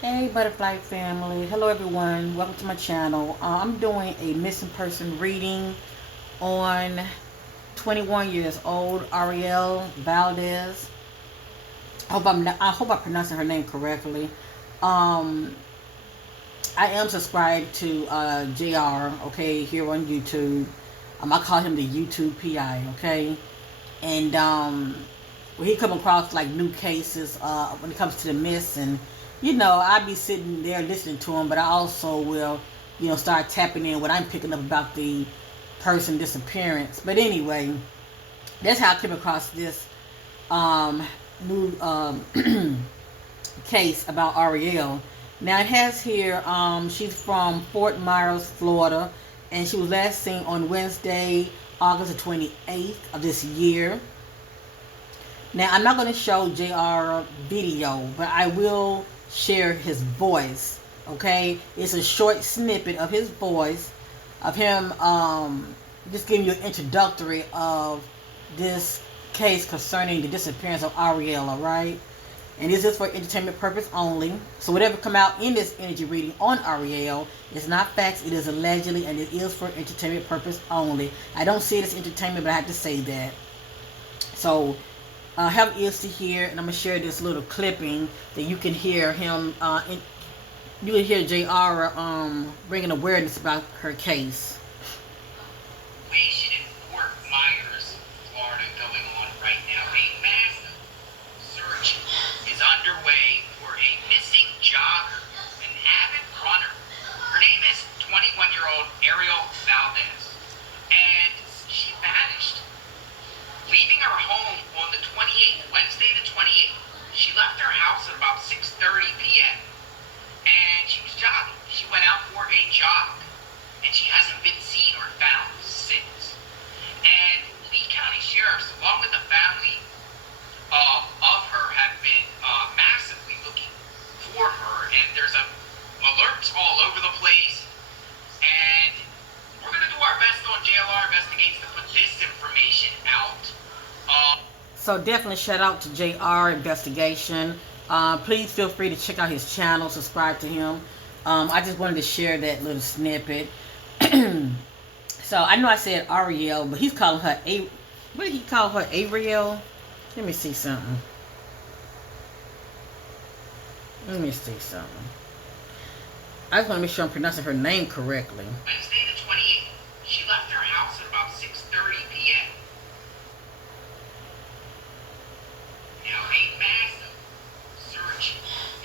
Hey butterfly family, hello everyone, welcome to my channel. I'm doing a missing person reading on 21 years old Arielle Valdes. I hope I'm pronouncing her name correctly. um I am subscribed to JR, okay, here on YouTube. I call him the YouTube PI, okay. And when he come across like new cases when it comes to the myths, and I'd be sitting there listening to him, but I also will start tapping in what I'm picking up about the person disappearance. But anyway, that's how I came across this um new case about Arielle. Now it has here she's from Fort Myers, Florida, and she was last seen on Wednesday, August the 28th of this year. Now, I'm not going to show JR video, but I will share his voice. Okay, it's a short snippet of his voice, of him just giving you an introductory of this case concerning the disappearance of Arielle. All right, and this is for entertainment purpose only. So whatever come out in this energy reading on Arielle is not facts. It is allegedly, and it is for entertainment purpose only. I don't see it as entertainment, but I have to say that. So have ears to hear, and I'm gonna share this little clipping that you can hear him. You can hear Jr. Bringing awareness about her case. Situation in Fort Myers, Florida, going on right now. A massive search is underway for a missing jogger, an avid runner. Her name is 21-year-old Arielle Valdes, and she vanished, leaving her home on the 28th, Wednesday the 28th. She left her house at about 6:30 p.m. and she was jogging. She went out for a jog, and she hasn't been seen or found since. And Lee County sheriffs, along with the family of her, have been massively looking for her, and there's alerts all over the place. And we're going to do our best on JLR Investigates to put this information out. So definitely shout out to JR Investigation. Please feel free to check out his channel, subscribe to him. I just wanted to share that little snippet. So I know I said Arielle, but he's calling her A. What did he call her? Arielle? Let me see something. Let me see something. I just want to make sure I'm pronouncing her name correctly. Wednesday the 28th, she left her house at about 6:30 p.m. Now a massive search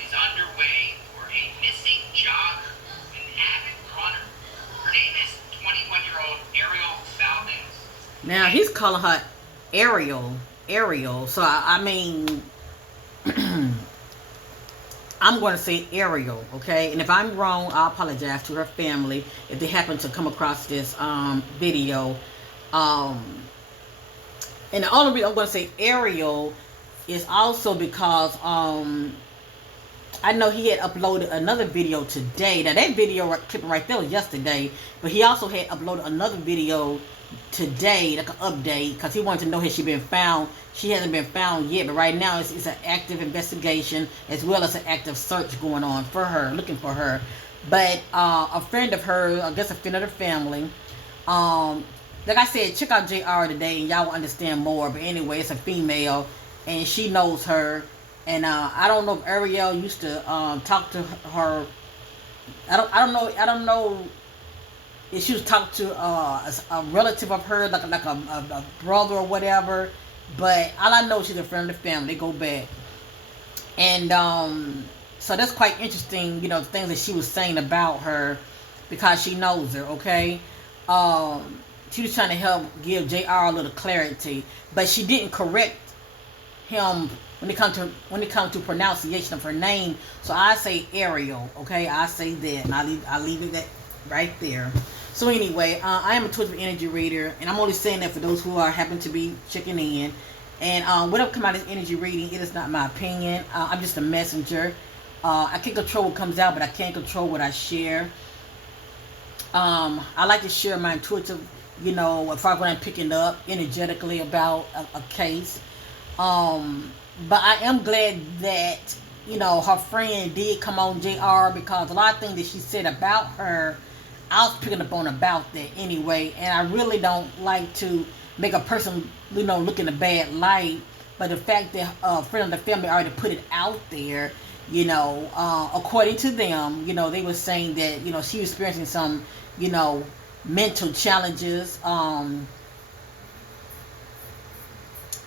is underway for a missing jogger, an avid runner. Her name is 21-year-old Arielle Valdes. Now he's calling her Arielle. Arielle. So I mean, I'm going to say Arielle, okay? And if I'm wrong, I apologize to her family if they happen to come across this video. And the only reason I'm going to say Arielle is also because I know he had uploaded another video today. Now that video clip right there was yesterday, but he also had uploaded another video today, like an update, because he wanted to know has she been found. She hasn't been found yet, but right now it's an active investigation as well as an active search going on for her, looking for her. But a friend of hers, I guess a friend of the family, like I said, check out JR today and y'all will understand more. But anyway, it's a female and she knows her. And I don't know if Arielle used to talk to her. I don't know if she was talking to a relative of her, like a brother or whatever. But all I know, she's a friend of the family. They go back, and so that's quite interesting. The things that she was saying about her, because she knows her. Okay, she was trying to help give JR a little clarity, but she didn't correct him when it comes to pronunciation of her name. So I say Arielle, okay? I say that, and I leave it that right there. So anyway, I am a Twitter energy reader, and I'm only saying that for those who are happen to be checking in. And whatever come out of this energy reading, it is not my opinion. I'm just a messenger. I can't control what comes out, but I can't control what I share. I like to share my intuitive, if I'm picking up energetically about a case. But I am glad that her friend did come on JR, because a lot of things that she said about her, I was picking up on about that anyway. And I really don't like to make a person, look in a bad light. But the fact that a friend of the family already put it out there, according to them, they were saying that, she was experiencing some, mental challenges,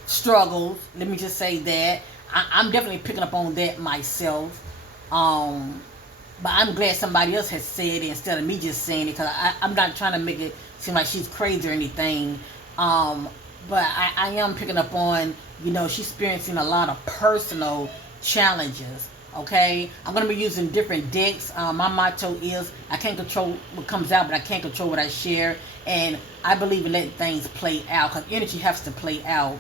struggles. Let me just say that. I'm definitely picking up on that myself. But I'm glad somebody else has said it instead of me just saying it, because I'm not trying to make it seem like she's crazy or anything. But I am picking up on, she's experiencing a lot of personal challenges. Okay, I'm going to be using different decks. My motto is, I can't control what comes out, but I can't control what I share. And I believe in letting things play out, because energy has to play out.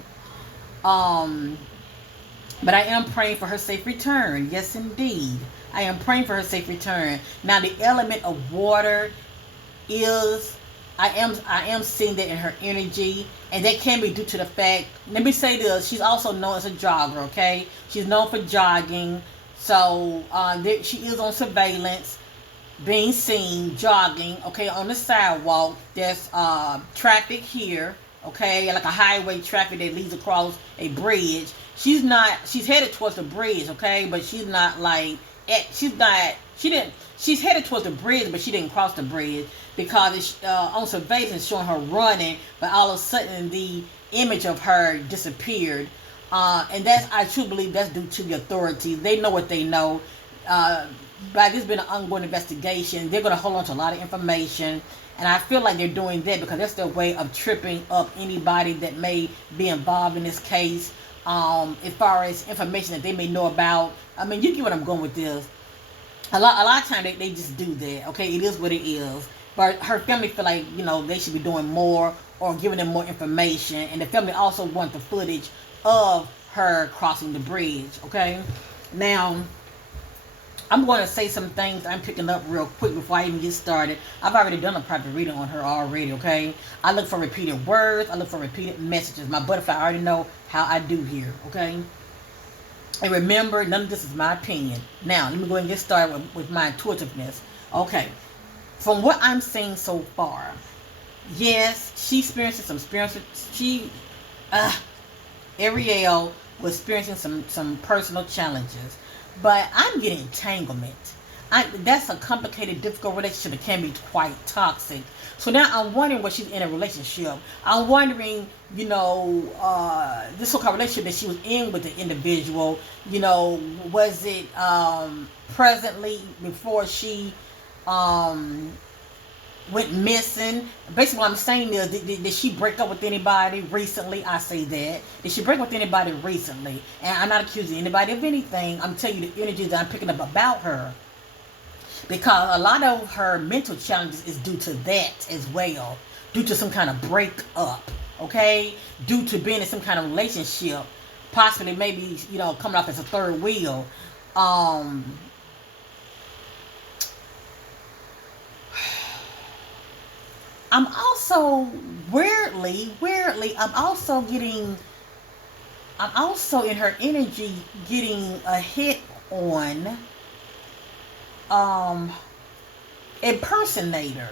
But I am praying for her safe return. Yes, indeed. I am praying for her safe return. Now, the element of water is, I am seeing that in her energy, and that can be due to the fact, let me say this, she's also known as a jogger, okay? She's known for jogging. So she is on surveillance, being seen jogging, okay, on the sidewalk. There's traffic here, okay, like a highway traffic that leads across a bridge. She's headed towards the bridge, okay, but she's not like, she's headed towards the bridge, but she didn't cross the bridge, because it's on surveillance showing her running, but all of a sudden the image of her disappeared. And I truly believe that's due to the authorities. They know what they know. But there's been an ongoing investigation. They're going to hold on to a lot of information. And I feel like they're doing that because that's their way of tripping up anybody that may be involved in this case. As far as information that they may know about. I mean, you get what I'm going with this. A lot of times they just do that. Okay, it is what it is. But her family feel like, they should be doing more or giving them more information. And the family also want the footage of her crossing the bridge. Okay, now I'm going to say some things I'm picking up real quick before I even get started. I've already done a private reading on her already, okay? I look for repeated words. I look for repeated messages. My butterfly already know how I do here, okay? And remember, none of this is my opinion. Now, let me go ahead and get started with my intuitiveness. Okay. From what I'm seeing so far, yes, she experienced some experiences. Arielle was experiencing some personal challenges. But I'm getting entanglement. That's a complicated, difficult relationship that can be quite toxic. So now I'm wondering what she's in a relationship. I'm wondering, this so-called relationship that she was in with the individual, was it presently before she went missing? Basically what I'm saying is, did she break up with anybody recently? I say that. Did she break up with anybody recently? And I'm not accusing anybody of anything. I'm telling you the energy that I'm picking up about her. Because a lot of her mental challenges is due to that as well. Due to some kind of breakup. Okay? Due to being in some kind of relationship. Possibly maybe, coming off as a third wheel. I'm also weirdly, I'm also in her energy getting a hit on impersonator.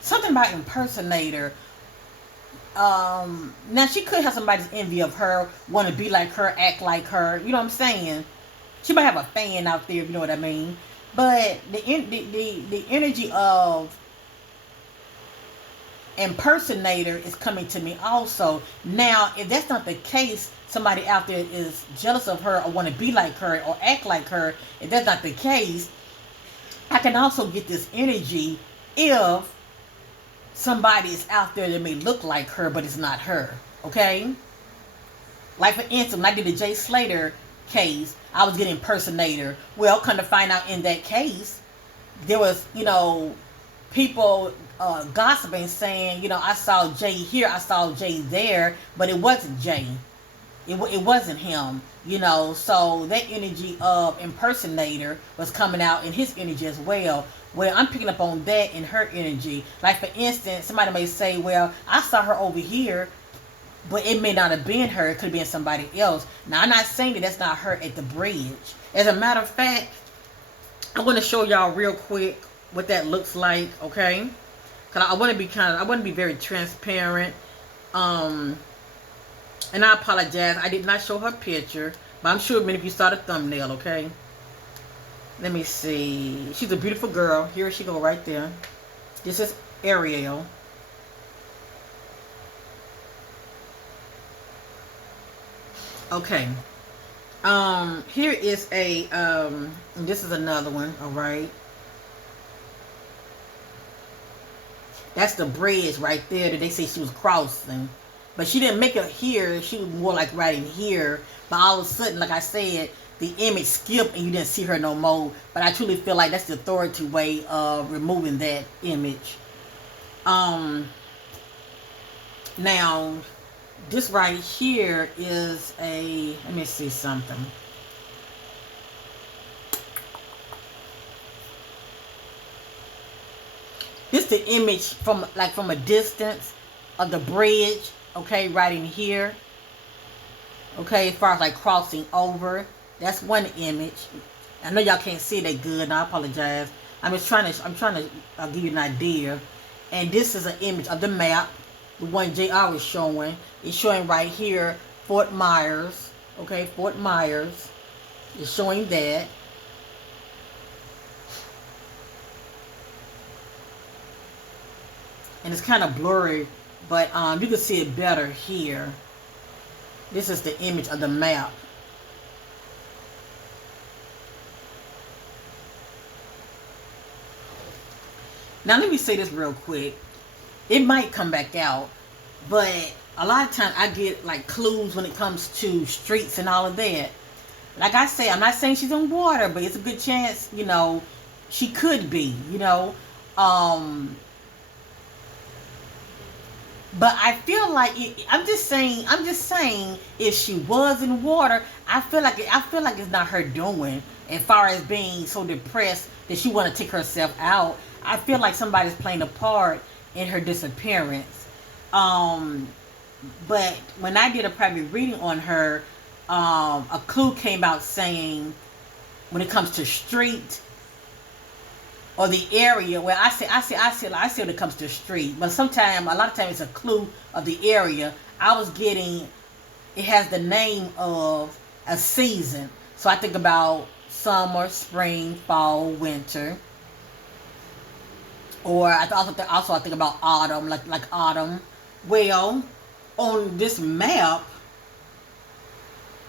Something about impersonator. Now she could have somebody's envy of her, want to be like her, act like her. You know what I'm saying? She might have a fan out there, if you know what I mean. But the energy of impersonator is coming to me also. Now, if that's not the case, somebody out there is jealous of her or want to be like her or act like her. If that's not the case, I can also get this energy if somebody is out there that may look like her but it's not her. Okay? Like for instance, when I did the Jay Slater case, I was getting impersonator. Well, come to find out in that case, there was, people gossiping, saying, I saw Jay here, I saw Jay there, but it wasn't Jay. It wasn't him, So that energy of impersonator was coming out in his energy as well. Well, I'm picking up on that in her energy. Like for instance, somebody may say, well, I saw her over here, but it may not have been her. It could have been somebody else. Now, I'm not saying that that's not her at the bridge. As a matter of fact, I'm going to show y'all real quick what that looks like, okay? Because I want to be very transparent. And I apologize. I did not show her picture, but I'm sure many of you saw the thumbnail, okay? Let me see. She's a beautiful girl. Here she go right there. This is Arielle. Okay. Here is a this is another one, all right. That's the bridge right there that they say she was crossing. But she didn't make it here. She was more like right in here. But all of a sudden, like I said, the image skipped and you didn't see her no more. But I truly feel like that's the authority way of removing that image. Now, this right here is a, let me see something. This is the image from a distance of the bridge, okay, right in here. Okay, as far as like crossing over. That's one image. I know y'all can't see that good, and I apologize. I'm trying to give you an idea. And this is an image of the map, the one JR was showing. It's showing right here, Fort Myers. Okay, Fort Myers. It's showing that. And it's kind of blurry, but you can see it better here. This is the image of the map. Now let me say this real quick. It might come back out, but a lot of times I get like clues when it comes to streets and all of that. Like I say, I'm not saying she's on water, but it's a good chance, you know, she could be, you know. But I feel like I'm just saying if she was in water, I feel like it's not her doing. As far as being so depressed that she want to take herself out, I feel like somebody's playing a part in her disappearance. But when I did a private reading on her, a clue came out saying when it comes to street or the area where I say when it comes to street, but a lot of times it's a clue of the area. I was getting, it has the name of a season, so I think about summer, spring, fall, winter, or I think about autumn, like autumn. Well, on this map,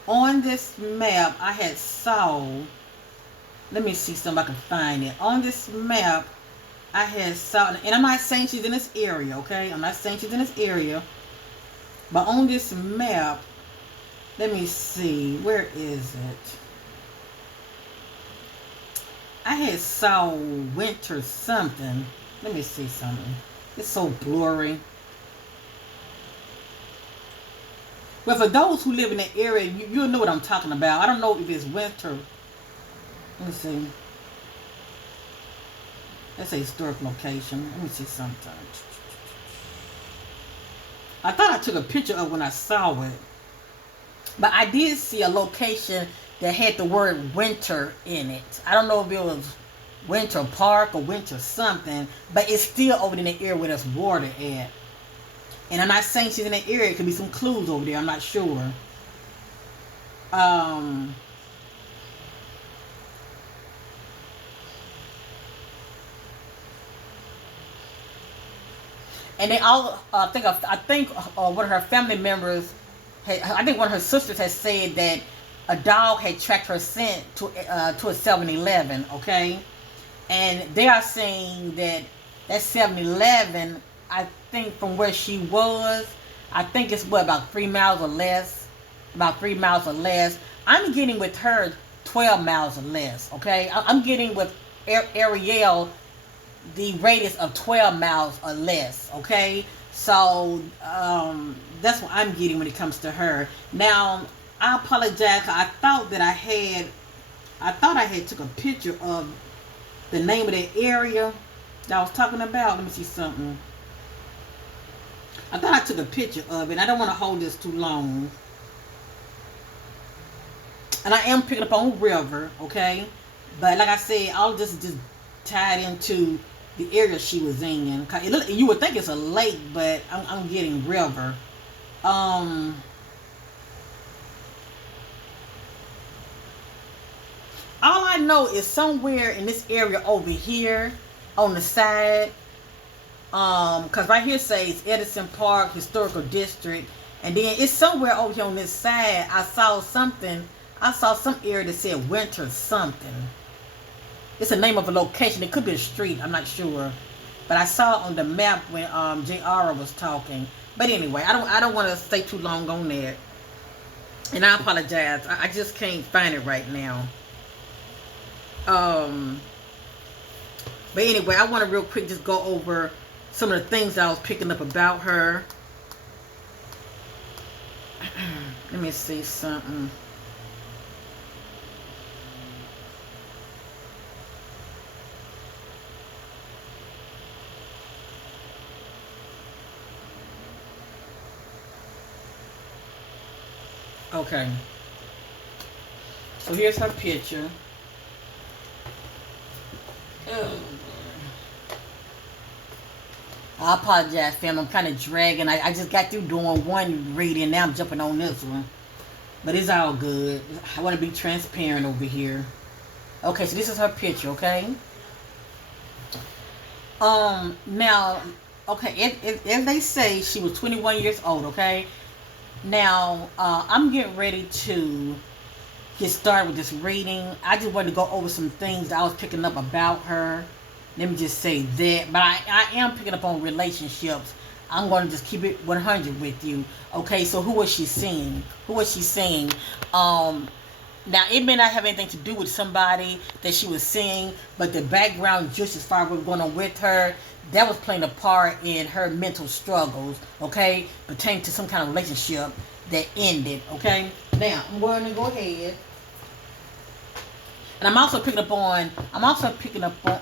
I had saw. Let me see if I can find it. On this map, I had saw, and I'm not saying she's in this area, okay? I'm not saying she's in this area. But on this map, let me see. Where is it? I had saw winter something. Let me see something. It's so blurry. Well, for those who live in the area, you'll know what I'm talking about. I don't know if it's winter. Let me see. That's a historic location. Let me see something. I thought I took a picture of when I saw it. But I did see a location that had the word winter in it. I don't know if it was Winter Park or Winter something, but it's still over in the area where there's water at. And I'm not saying she's in the area. It could be some clues over there. I'm not sure. And they all, I think one of her family members, I think one of her sisters has said that a dog had tracked her scent to a 7-Eleven, okay? And they are saying that 7-Eleven, I think from where she was, I think it's about 3 miles or less. About 3 miles or less. I'm getting with her 12 miles or less, okay? I'm getting with Arielle the radius of 12 miles or less, okay? So that's what I'm getting when it comes to her. Now, I apologize. I thought I had took a picture of the name of that area that I was talking about. Let me see something. I thought I took a picture of it. I don't want to hold this too long. And I am picking up on River, okay? But like I said, all of this is just tied into the area she was in. You would think it's a lake, but I'm getting River. All I know is somewhere in this area over here on the side, because right here says Edison Park Historical District, and then it's somewhere over here on this side. I saw some area that said Winter something. It's the name of a location. It could be a street. I'm not sure, but I saw it on the map when JR was talking. But anyway, I don't want to stay too long on that, and I apologize. I just can't find it right now. But anyway, I want to real quick just go over some of the things that I was picking up about her. Let me see something. Okay. So here's her picture. Oh. I apologize, fam. I'm kind of dragging. I just got through doing one reading. Now I'm jumping on this one. But it's all good. I want to be transparent over here. Okay, so this is her picture, okay? Now, okay, as they say, she was 21 years old, okay? Now, I'm getting ready to get started with this reading. I just wanted to go over some things that I was picking up about her. Let me just say that. But I am picking up on relationships. I'm going to just keep it 100 with you. Okay, so who was she seeing? Who was she seeing? Now, it may not have anything to do with somebody that she was seeing, but the background just as far as what's going on with her, that was playing a part in her mental struggles, okay, pertaining to some kind of relationship that ended, okay? Now, I'm going to go ahead. And I'm also picking up on,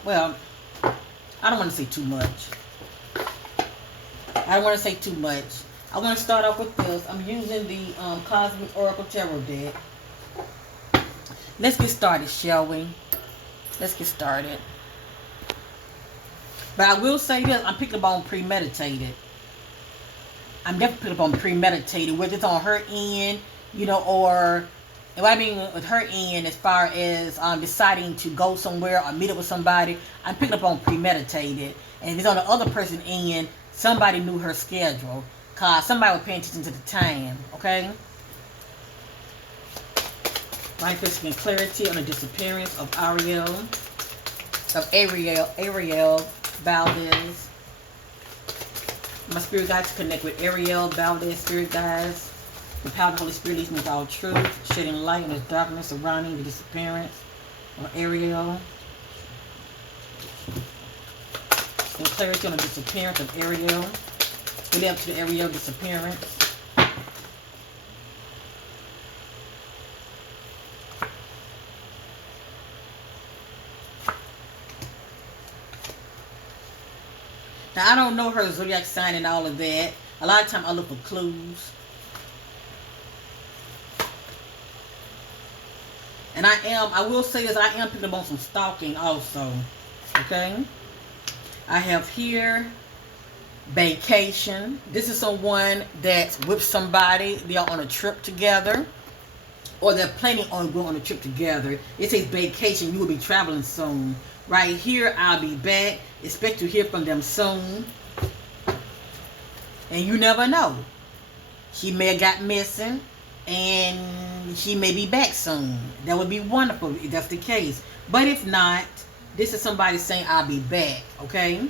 well, I don't want to say too much. I don't want to say too much. I want to start off with this. I'm using the Cosmic Oracle Tarot deck. Let's get started, shall we? Let's get started. But I will say this, I'm picking up on premeditated. I'm definitely picking up on premeditated, whether it's on her end, you know, or, and what I mean with her end as far as deciding to go somewhere or meet up with somebody, I'm picking up on premeditated. And if it's on the other person's end, somebody knew her schedule, because somebody was paying attention to the time, okay? Manifesting clarity on the disappearance of Arielle Valdes. My spirit guides connect with Arielle Valdes, spirit guides. The power of the Holy Spirit leads me with all truth, shedding light on the darkness surrounding the disappearance of Arielle. And clarity on the disappearance of Arielle. We up to the Arielle disappearance. Now, I don't know her zodiac sign and all of that. A lot of times I look for clues. And I will say this, I am picking up on some stalking also. Okay? I have here vacation. This is someone that's with somebody. They are on a trip together. Or they're planning on going on a trip together. It says vacation. You will be traveling soon. Right here, I'll be back. Expect to hear from them soon. And you never know. She may have got missing. And she may be back soon. That would be wonderful if that's the case. But if not, this is somebody saying I'll be back. Okay?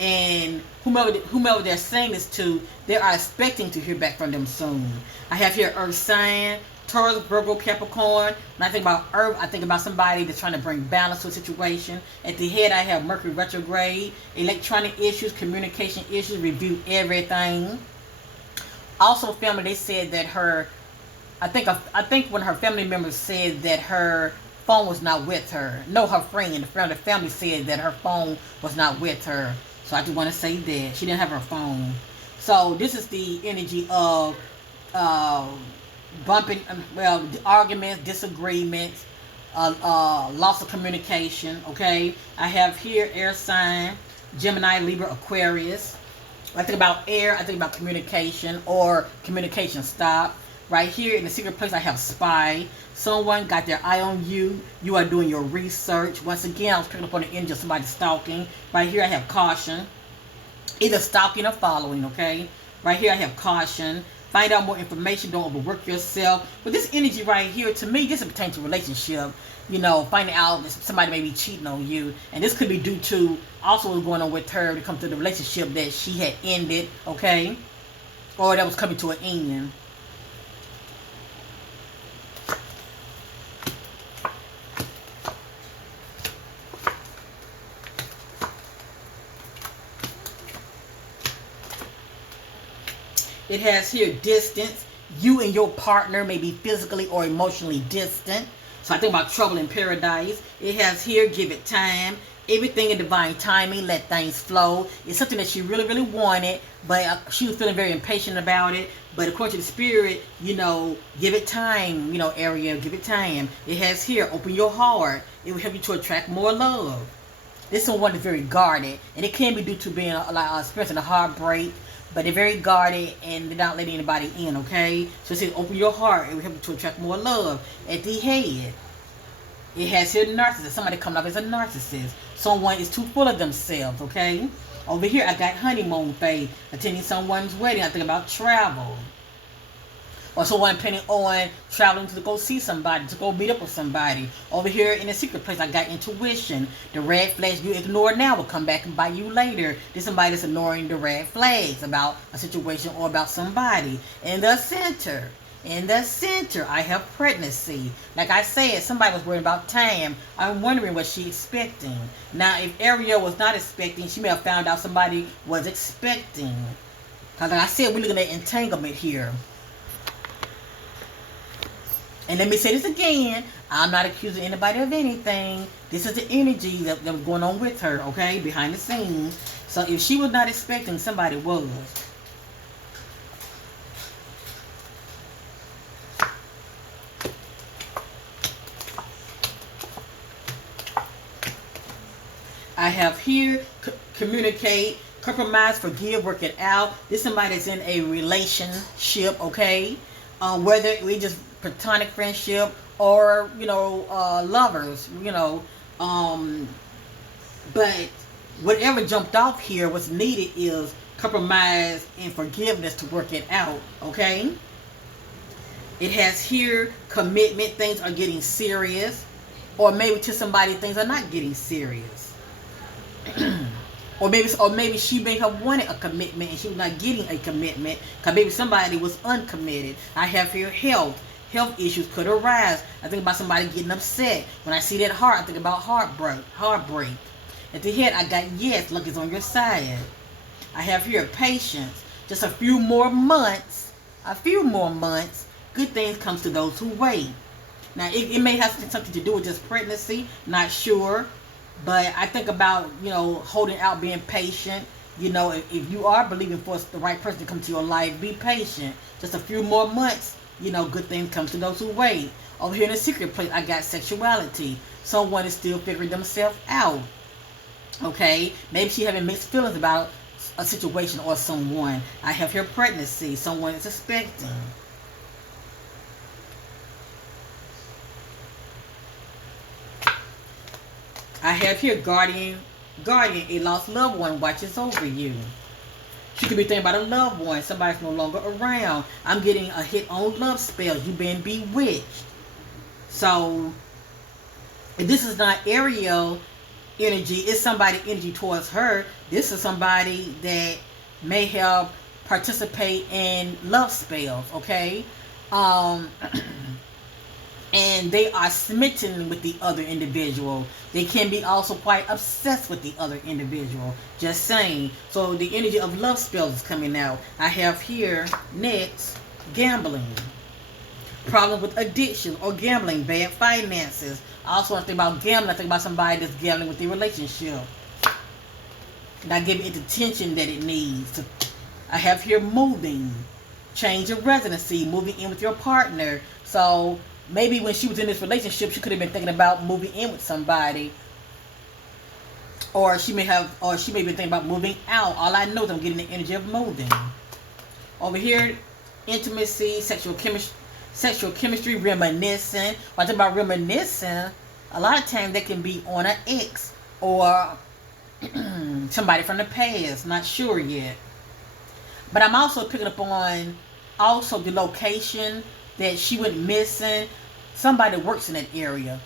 And whomever they're saying this to, they are expecting to hear back from them soon. I have here Earth sign, Taurus, Virgo, Capricorn. When I think about Earth, I think about somebody that's trying to bring balance to a situation. At the head, I have Mercury retrograde, electronic issues, communication issues, review everything. Also, family, they said that I think when her family members said that her phone was not with her. No, her friend, the family said that her phone was not with her. So I just want to say that she didn't have her phone. So this is the energy of uh, bumping, arguments, disagreements, loss of communication. Okay, I have here air sign, Gemini, Libra, Aquarius. I think about air, I think about communication or communication stop. Right here in the secret place, I have spy. Someone got their eye on you. You are doing your research. Once again, I was picking up on the energy of somebody stalking. Right here, I have caution. Either stalking or following, okay? Right here, I have caution. Find out more information. Don't overwork yourself. But this energy right here, to me, this pertains to relationship. You know, finding out that somebody may be cheating on you. And this could be due to also what's going on with her when it comes to the relationship that she had ended, okay? Or that was coming to an end. It has here distance. You and your partner may be physically or emotionally distant. So I think about trouble in paradise. It has here give it time. Everything in divine timing. Let things flow. It's something that she really, really wanted, but she was feeling very impatient about it. But according to the spirit, you know, give it time. You know, Arielle, give it time. It has here open your heart. It will help you to attract more love. This one is very guarded, and it can be due to being experiencing a heartbreak. But they're very guarded and they're not letting anybody in, okay? So it says open your heart. It will help you to attract more love. At the head, it has here narcissist. Somebody coming up as a narcissist. Someone is too full of themselves, okay? Over here, I got honeymoon phase. Attending someone's wedding. I think about travel. Or someone planning on traveling to go see somebody, to go meet up with somebody. Over here in the secret place, I got intuition. The red flags you ignore now will come back and bite you later. There's somebody that's ignoring the red flags about a situation or about somebody. In the center, I have pregnancy. Like I said, somebody was worried about time. I'm wondering what she's expecting. Now, if Arielle was not expecting, she may have found out somebody was expecting. Because like I said, we're looking at entanglement here. And let me say this again. I'm not accusing anybody of anything. This is the energy that was going on with her, okay? Behind the scenes. So if she was not expecting, somebody was. I have here, communicate, compromise, forgive, work it out. This is somebody that's in a relationship, okay? Whether we just platonic friendship or, you know, lovers, you know. But whatever jumped off here, what's needed is compromise and forgiveness to work it out, okay? It has here commitment. Things are getting serious. Or maybe to somebody things are not getting serious. Or maybe she may have wanted a commitment and she was not getting a commitment because maybe somebody was uncommitted. I have here health. Health issues could arise. I think about somebody getting upset. When I see that heart, I think about heartbreak. At the head, I got yes, luck is on your side. I have here patience. Just a few more months. Good things comes to those who wait. Now, it may have something to do with just pregnancy. Not sure. But I think about, you know, holding out, being patient. You know, if you are believing for the right person to come to your life, be patient. Just a few more months, you know, good things come to those who wait. Over here in the secret place, I got sexuality. Someone is still figuring themselves out. Okay? Maybe she having mixed feelings about a situation or someone. I have here pregnancy. Someone is expecting. I have here guardian, a lost loved one watches over you. She could be thinking about a loved one. Somebody's no longer around. I'm getting a hit on love spells. You've been bewitched. So, if this is not Arielle energy, it's somebody energy towards her. This is somebody that may have participate in love spells, okay? And they are smitten with the other individual. They can be also quite obsessed with the other individual. Just saying. So the energy of love spells is coming out. I have here, next, gambling. Problem with addiction or gambling, bad finances. Also, when I think about gambling, I think about somebody that's gambling with their relationship. Not giving it the attention that it needs I have here moving, change of residency, moving in with your partner. So maybe when she was in this relationship, she could have been thinking about moving in with somebody, or she may be thinking about moving out. All I know is I'm getting the energy of moving. Over here, intimacy, sexual chemistry, reminiscing. When I talk about reminiscing, a lot of times that can be on an ex or somebody from the past. Not sure yet. But I'm also picking up on also the location that she went missing. Somebody works in that area.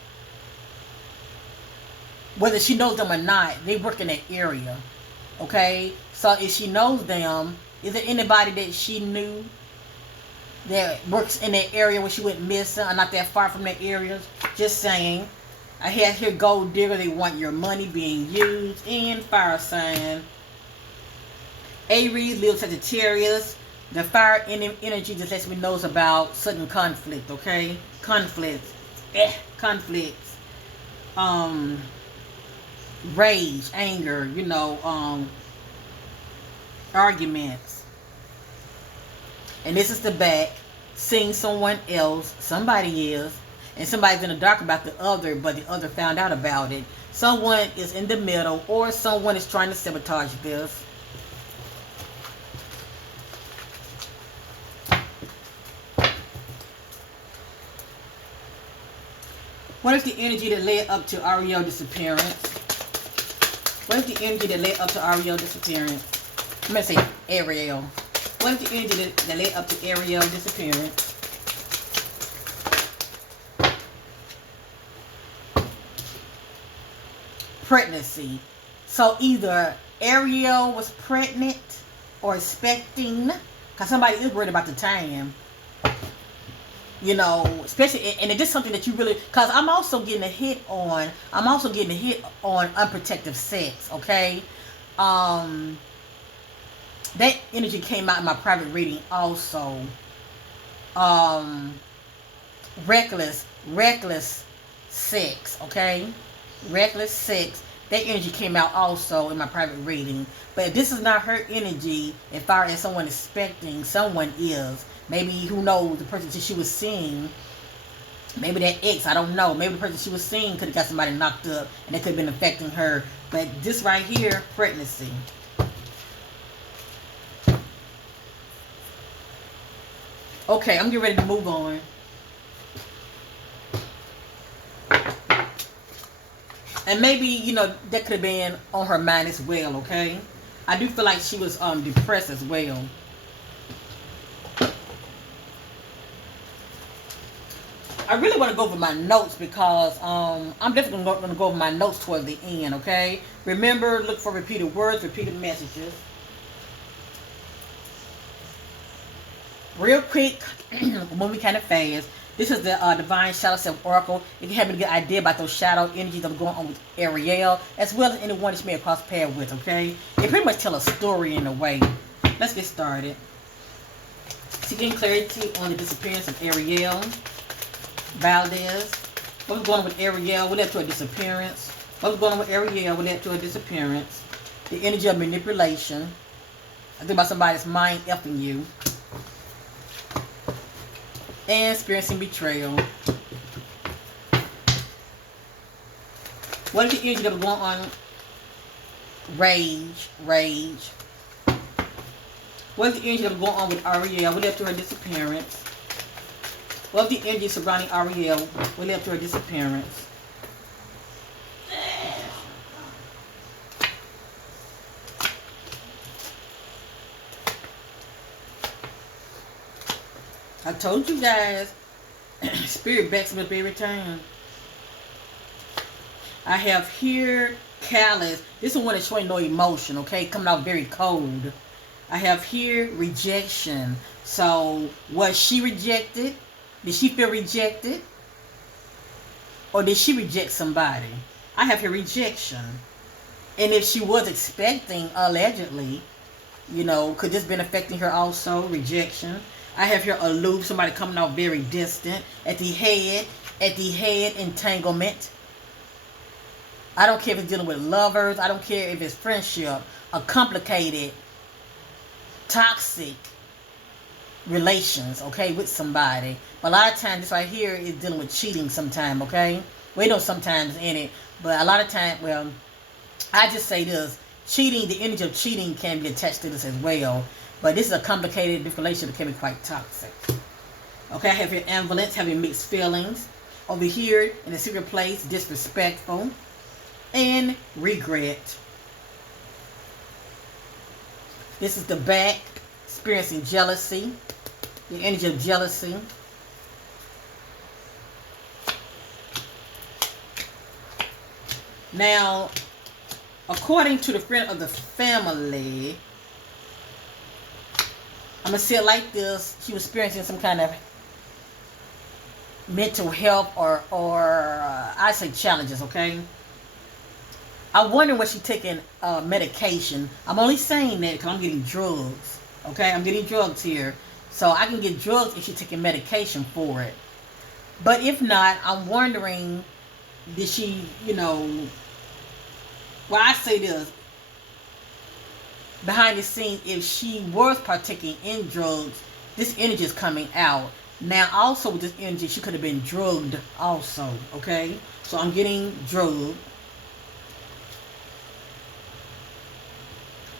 Whether she knows them or not, they work in that area. Okay? So if she knows them, is there anybody that she knew that works in that area where she went missing or not that far from that area? Just saying. I have here gold digger. They want your money being used. And fire sign. Aries, Leo, Sagittarius. The fire energy just lets me know about sudden conflict, okay? Conflicts. Conflicts. Rage, anger, arguments. And this is the back. Seeing someone else, somebody is, and somebody's in the dark about the other, but the other found out about it. Someone is in the middle, or someone is trying to sabotage this. What is the energy that led up to Arielle disappearance? What is the energy that led up to Arielle disappearance? I'm going to say Arielle. What is the energy that led up to Arielle disappearance? Pregnancy. So either Arielle was pregnant or expecting, because somebody is worried about the time. Especially, and it is something that you really, because I'm also getting a hit on unprotected sex, okay? That energy came out in my private reading also. Reckless sex, okay? Reckless sex. That energy came out also in my private reading. But if this is not her energy, as far as someone expecting, someone is. Maybe, who knows, the person that she was seeing, maybe that ex, I don't know. Maybe the person she was seeing could have got somebody knocked up and it could have been affecting her. But this right here, pregnancy. Okay, I'm getting ready to move on. And maybe, that could have been on her mind as well, okay? I do feel like she was depressed as well. I really want to go over my notes because I'm definitely going to go over my notes towards the end, okay? Remember, look for repeated words, repeated messages. Real quick, moving kind of fast. This is the Divine Shadow Self Oracle. It can help me to get an idea about those shadow energies that are going on with Arielle, as well as anyone that you may have crossed paths with, okay? It pretty much tell a story in a way. Let's get started. Seeking clarity on the disappearance of Arielle Valdes. What was going on with Arielle? What led to her disappearance? What was going on with Arielle? What led to her disappearance? The energy of manipulation. I think about somebody's mind effing you. And experiencing betrayal. What is the energy that was going on? Rage. What is the energy that was going on with Arielle? What led to her disappearance? What is the energy surrounding Arielle? What led to her disappearance? I told you guys, spirit backs me up every time. I have here callous. This is one that's showing no emotion, okay? Coming out very cold. I have here rejection. So, was she rejected? Did she feel rejected? Or did she reject somebody? I have here rejection. And if she was expecting, allegedly, could this been affecting her also? Rejection. I have here aloof, somebody coming out very distant. At the head, entanglement. I don't care if it's dealing with lovers. I don't care if it's friendship. A complicated toxic relations, okay, with somebody. But a lot of times, this right here is dealing with cheating sometime, okay? We know sometimes in it, but a lot of times, well, I just say this. Cheating, the energy of cheating can be attached to this as well. But this is a complicated relationship that can be quite toxic. Okay, I have your ambivalence, having mixed feelings. Over here, in a secret place, disrespectful. And regret. This is the back, experiencing jealousy. The energy of jealousy. Now, according to the friend of the family, I'm going to say it like this. She was experiencing some kind of mental health or I say challenges, okay? I'm wondering was she taking medication. I'm only saying that because I'm getting drugs, okay? I'm getting drugs here. So I can get drugs if she's taking medication for it. But if not, I'm wondering, did she, well, I say this, behind the scenes, if she was partaking in drugs, this energy is coming out. Now, also with this energy, she could have been drugged also, okay? So I'm getting drugged.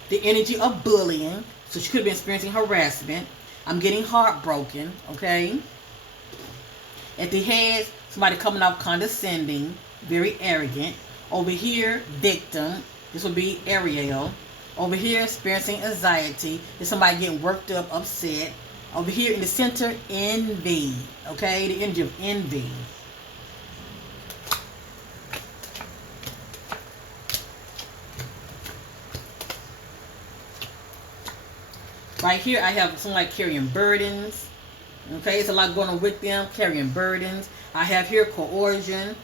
The energy of bullying, so she could have been experiencing harassment. I'm getting heartbroken, okay? At the head, somebody coming off condescending, very arrogant. Over here, victim. This would be Arielle. Over here, experiencing anxiety. There's somebody getting worked up, upset. Over here in the center, envy. Okay, the energy of envy. Right here, I have someone like carrying burdens. Okay, it's a lot going on with them, carrying burdens. I have here coercion.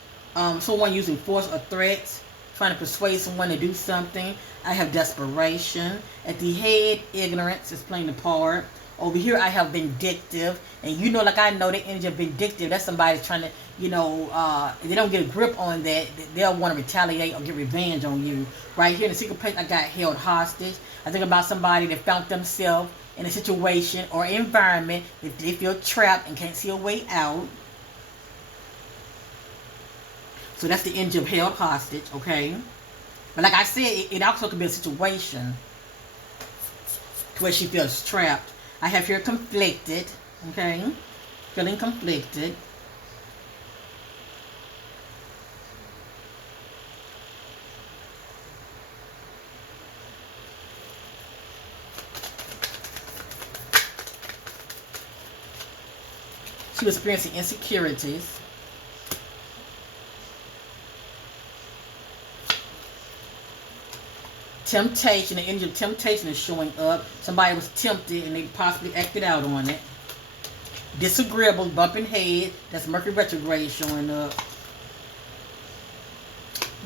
Someone using force or threats, trying to persuade someone to do something. I have desperation. At the head, ignorance is playing the part. Over here, I have vindictive. And like I know the energy of vindictive, that's somebody trying to, if they don't get a grip on that, they'll want to retaliate or get revenge on you. Right here in the secret place, I got held hostage. I think about somebody that found themselves in a situation or environment that they feel trapped and can't see a way out. So that's the energy of held hostage, okay? But like I said, it also could be a situation where she feels trapped. I have here conflicted, okay? Feeling conflicted. She was experiencing insecurities. Temptation, the energy of temptation is showing up. Somebody was tempted and they possibly acted out on it. Disagreeable, bumping head. That's Mercury retrograde showing up.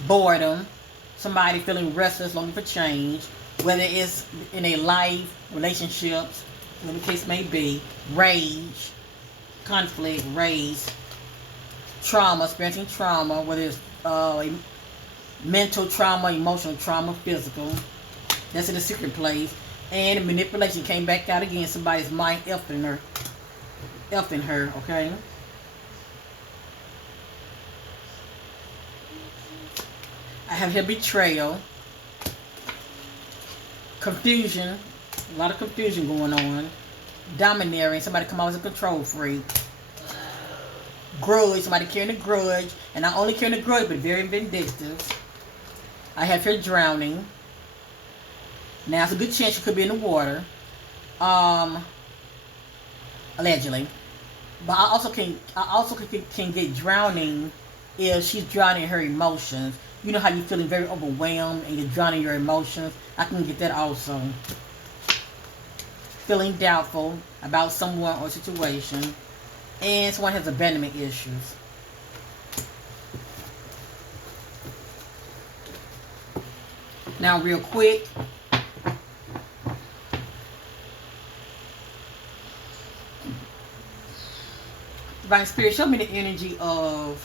Boredom. Somebody feeling restless, looking for change. Whether it's in a life, relationships, whatever the case may be. Rage. Conflict, rage. Trauma, experiencing trauma. Whether it's mental trauma, emotional trauma, physical. That's in the secret place. And manipulation came back out again. Somebody's mind effing her, okay? I have here betrayal. Confusion. A lot of confusion going on. Domineering. Somebody come out as a control freak. Grudge. Somebody carrying a grudge. And not only carrying a grudge, but very vindictive. I have here drowning. Now, it's a good chance you could be in the water. Allegedly. But I also can get drowning if she's drowning her emotions. You know how you're feeling very overwhelmed and you're drowning your emotions. I can get that also. Feeling doubtful about someone or situation. And someone has abandonment issues. Now, real quick, Divine Spirit, show me the energy of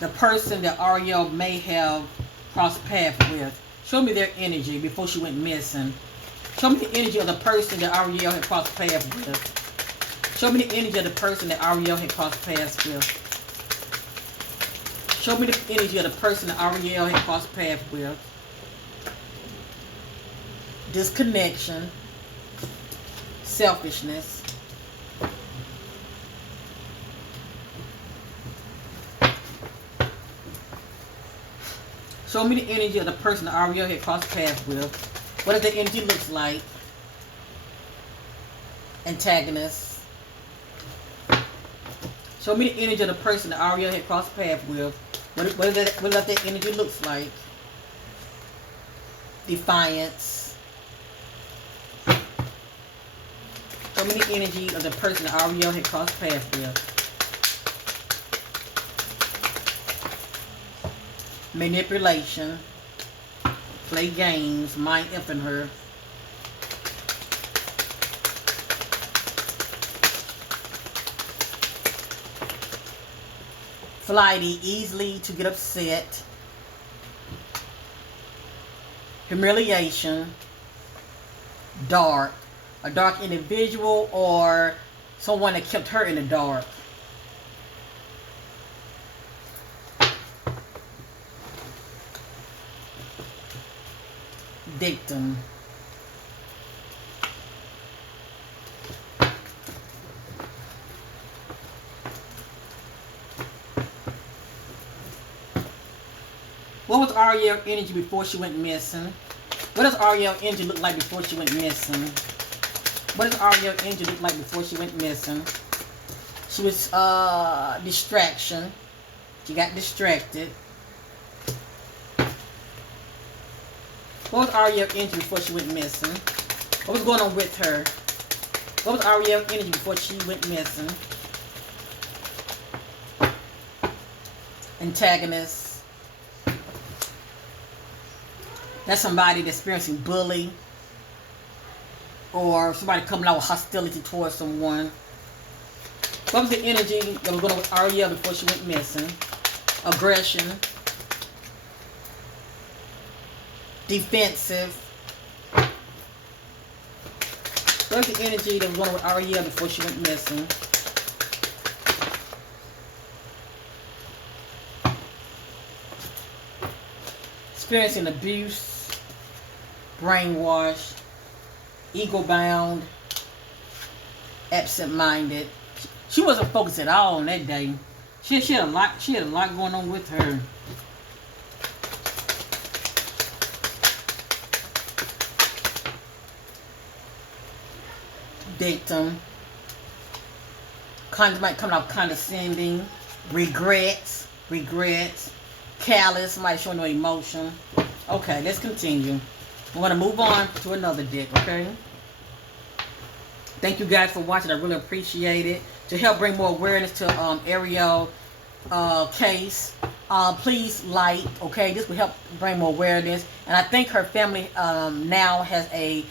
the person that Arielle may have crossed paths with. Show me their energy before she went missing. Show me the energy of the person that Arielle had crossed paths with. Show me the energy of the person that Arielle had crossed paths with. Show me the energy of the person that Arielle had crossed paths with. Disconnection. Selfishness. Show me the energy of the person that Arielle had crossed paths with. What does the energy looks like? Antagonist. Show me the energy of the person that Arielle had crossed paths with. What does that energy looks like? Defiance. Show me the energy of the person that Arielle had crossed paths with. Manipulation. Play games. Mind effing her. Flighty. Easily to get upset. Humiliation. Dark. A dark individual or someone that kept her in the dark. Victim. What was Arielle's energy before she went missing? What does Arielle's energy look like before she went missing? What does Arielle's energy look like before she went missing? She was distraction. She got distracted. What was Arielle's energy before she went missing? What was going on with her? What was Arielle's energy before she went missing? Antagonist. That's somebody that's experiencing bullying or somebody coming out with hostility towards someone. What was the energy that was going on with Arielle before she went missing? Aggression. Defensive. What was the energy that was going on with Arielle before she went missing? Experiencing abuse. Brainwashed. Ego-bound. Absent-minded. She wasn't focused at all on that day. She had a lot going on with her. Victim. Might come out condescending. Regrets. Callous. Somebody showing no emotion. Okay, let's continue. I'm going to move on to another deck, okay? Thank you guys for watching. I really appreciate it. To help bring more awareness to Arielle case, please like, okay? This will help bring more awareness. And I think her family now has a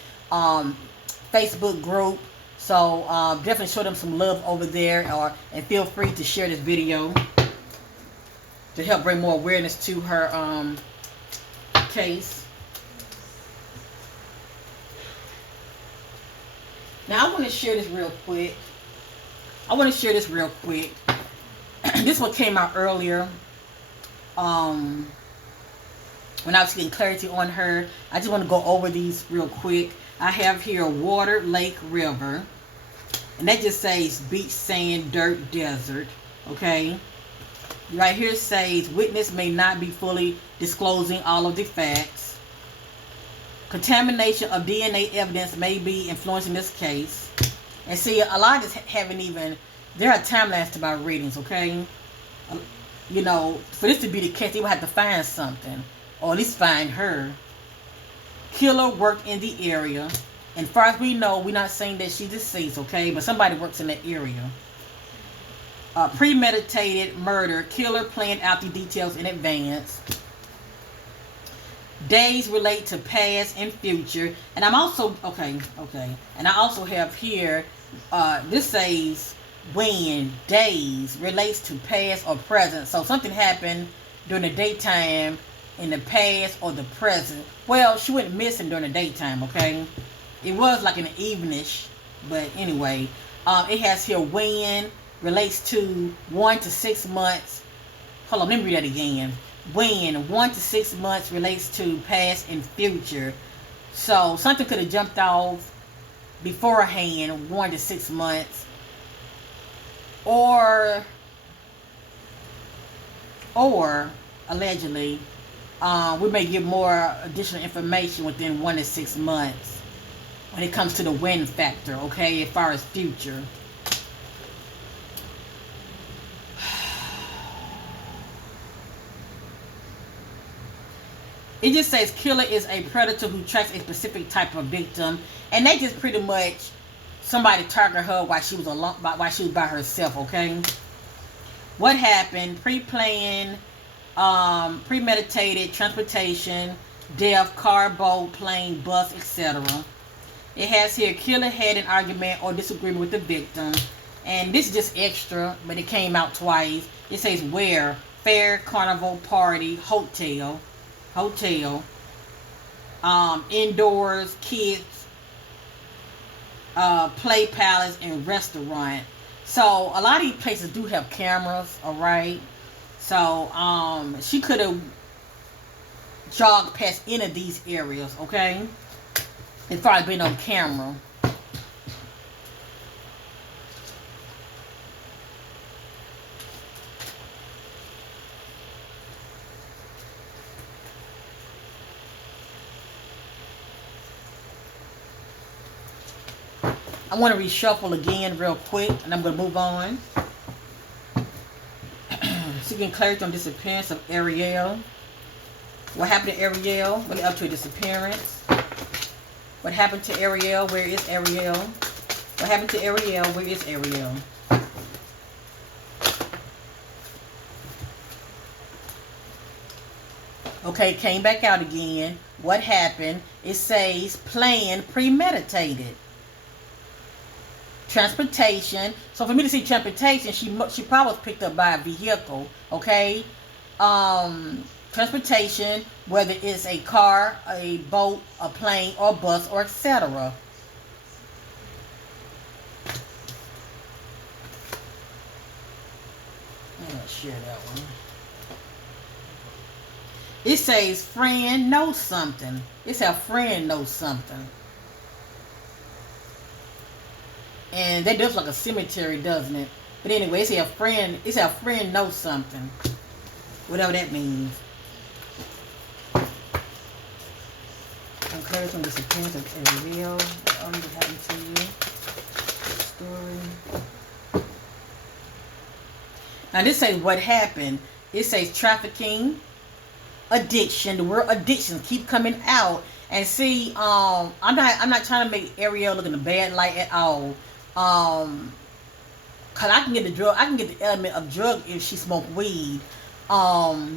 Facebook group. So definitely show them some love over there, and feel free to share this video to help bring more awareness to her case. Now I want to share this real quick. This one came out earlier. When I was getting clarity on her, I just want to go over these real quick. I have here water, lake, river. And that just says beach, sand, dirt, desert. Okay. Right here says witness may not be fully disclosing all of the facts. Contamination of DNA evidence may be influencing this case. And see, a lot of this haven't even, there are timelines to my readings, okay? You know, for this to be the case, they would have to find something. Or at least find her. Killer worked in the area. And as far as we know, we're not saying that she's deceased, okay? But somebody works in that area. Premeditated murder. Killer planned out the details in advance. Days relate to past and future. And I'm also, okay. And I also have here, this says when days relates to past or present. So something happened during the daytime in the past or the present. Well, she went missing during the daytime, okay? It was like in the evenish, but anyway. It has here when relates to 1 to 6 months. Hold on, let me read that again. When 1 to 6 months relates to past and future. So something could have jumped off beforehand, 1 to 6 months. Or allegedly, we may get more additional information within 1 to 6 months when it comes to the when factor, okay, as far as future. It just says killer is a predator who tracks a specific type of victim, and they just pretty much somebody targeted her while she was alone, while she was by herself. Okay, what happened? Pre-planned, premeditated transportation, death, car, boat, plane, bus, etc. It has here killer had an argument or disagreement with the victim, and this is just extra, but it came out twice. It says where: fair, carnival, party, hotel, indoors, kids, play palace, and restaurant. So a lot of these places do have cameras, all right? So she could have jogged past any of these areas, okay? It's probably been on camera. I want to reshuffle again real quick, and I'm going to move on. Seeking clarity on disappearance of Arielle. What happened to Arielle? What up to her disappearance? What happened to Arielle? Where is Arielle? What happened to Arielle? Where is Arielle? Okay, came back out again. What happened? It says planned, premeditated. Transportation. So for me to see transportation, she probably was picked up by a vehicle. Okay. Transportation, whether it's a car, a boat, a plane, or bus, or etc. I'm gonna share that one. It says friend knows something. It says friend knows something. And that does like a cemetery, doesn't it? But anyway, it's a friend. It's a friend knows something, whatever that means. Clarity on disappearance of Arielle. What already happened to you? Story. Now this says what happened. It says trafficking, addiction. The word addiction keep coming out. And see, I'm not trying to make Arielle look in a bad light at all. Cause I can get the element of drug if she smoked weed. But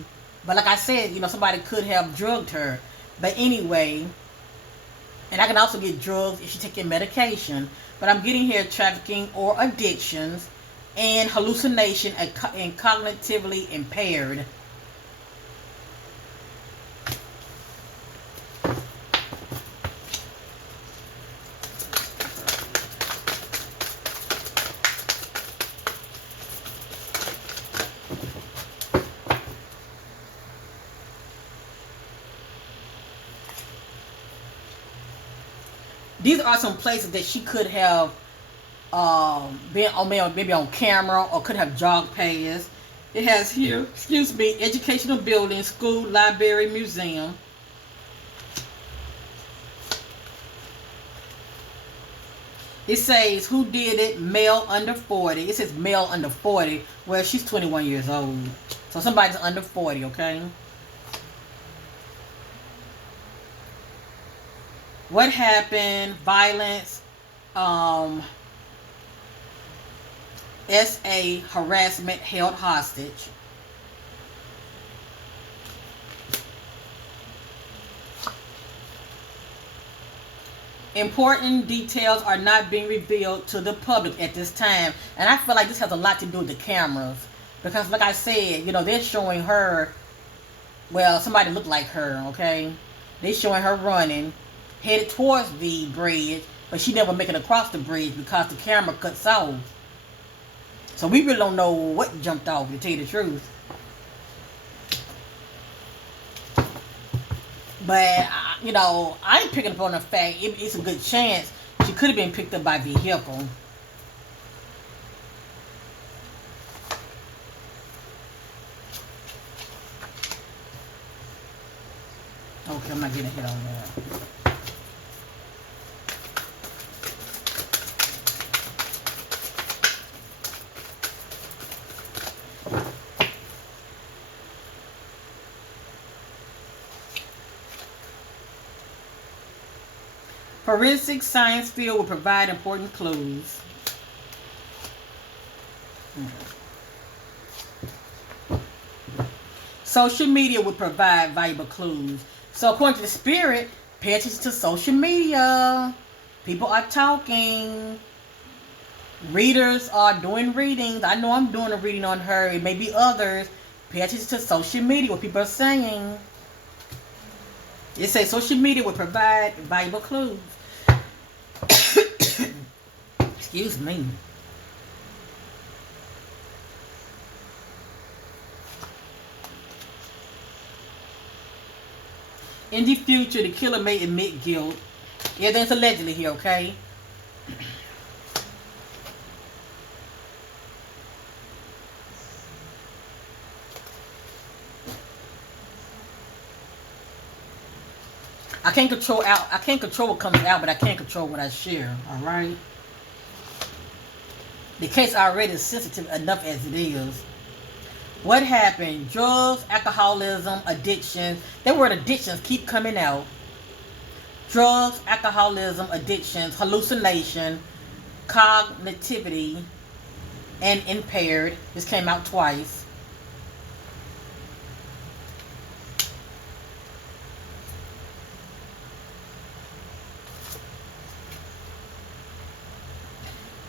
like I said, somebody could have drugged her. But anyway, and I can also get drugs if she taking medication. But I'm getting here trafficking or addictions and hallucination and cognitively impaired. These are some places that she could have been on, maybe on camera, or could have jogged past. It has here, educational building, school, library, museum. It says who did it, male under 40. It says male under 40. Well, she's 21 years old. So somebody's under 40, okay? What happened? Violence. SA harassment, held hostage. Important details are not being revealed to the public at this time. And I feel like this has a lot to do with the cameras. Because like I said, they're showing her Well, somebody looked like her, okay? They showing her running, headed towards the bridge, but she never make it across the bridge because the camera cuts off. So we really don't know what jumped off, to tell you the truth. But, you know, I ain't picking up on the fact it's a good chance she could have been picked up by vehicle. Okay, I'm not getting a hit on that. Forensic science field will provide important clues. Social media would provide valuable clues. So according to the spirit, pay attention to social media. People are talking. Readers are doing readings. I know I'm doing a reading on her. It may be others. Pay attention to social media, what people are saying. It says social media will provide valuable clues. Excuse me. In the future, the killer may admit guilt. Everything's allegedly here, okay? I can't control what comes out, but I can't control what I share, alright? The case already is sensitive enough as it is. What happened? Drugs, alcoholism, addiction. That word addictions keep coming out. Drugs, alcoholism, addictions, hallucination, cognitivity, and impaired. This came out twice.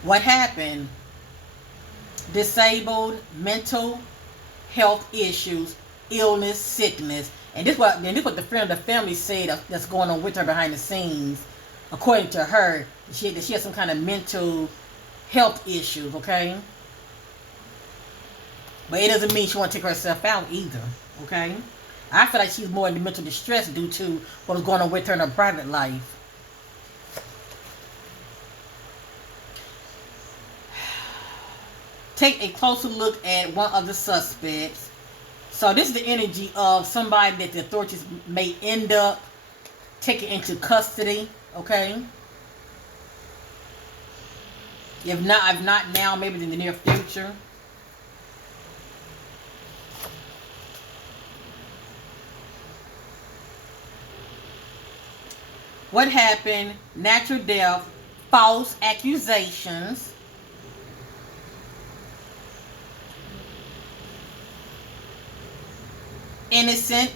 What happened? Disabled, mental health issues, illness, sickness. And this what the friend of the family said that's going on with her behind the scenes. According to her, she has some kind of mental health issues, okay? But it doesn't mean she want to take herself out either, okay? I feel like she's more in the mental distress due to what was going on with her in her private life. Take a closer look at one of the suspects. So this is the energy of somebody that the authorities may end up taking into custody, okay? If not now, maybe in the near future. What happened? Natural death, false accusations. Innocent,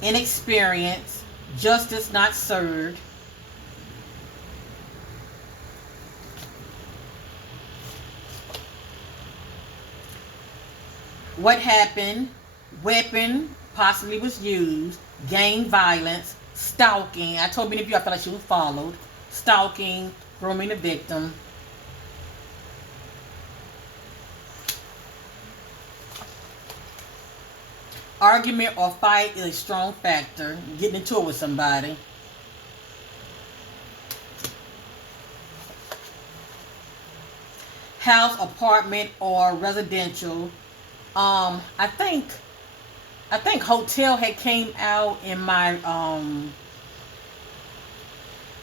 inexperienced, justice not served. What happened? Weapon possibly was used. Gang violence, stalking. I told many of you I felt like she was followed. Stalking, grooming the victim. Argument or fight is a strong factor. Getting into it with somebody. House, apartment, or residential. I think hotel had came out in my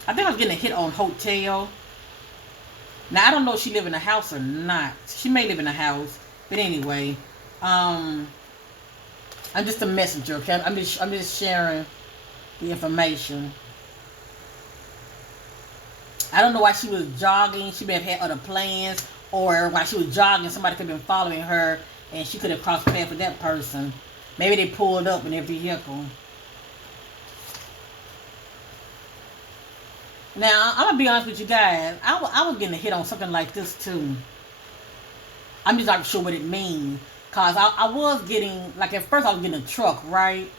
I think I was getting a hit on hotel. Now I don't know if she live in a house or not. She may live in a house, but anyway, I'm just a messenger, okay? I'm just sharing the information. I don't know why she was jogging. She may have had other plans, or while she was jogging, somebody could have been following her, and she could have crossed paths with that person. Maybe they pulled up in their vehicle. Now, I'm gonna be honest with you guys. I was getting a hit on something like this too. I'm just not sure what it means. Cause I was getting, like, at first I was getting a truck, right?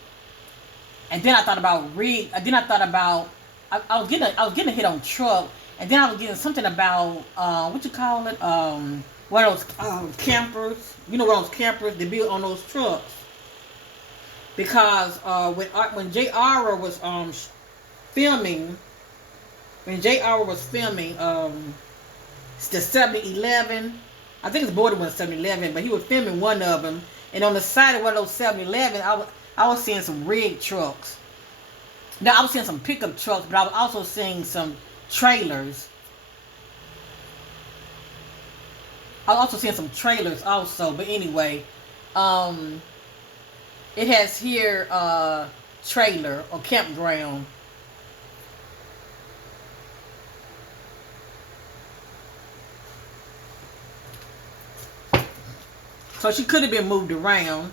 And then I thought about then I thought about I was getting a hit on truck, and then I was getting something about what you call it, one of those campers. You know, one of those campers they build on those trucks. Because when Jr. was filming, the 7-Eleven, I think it's border was 7-Eleven, but he was filming one of them, and on the side of one of those 7-Eleven, I was seeing some rig trucks. Now I was seeing some pickup trucks, but I was also seeing some trailers. I was also seeing some trailers also, but anyway, it has here trailer or campground. So she could have been moved around.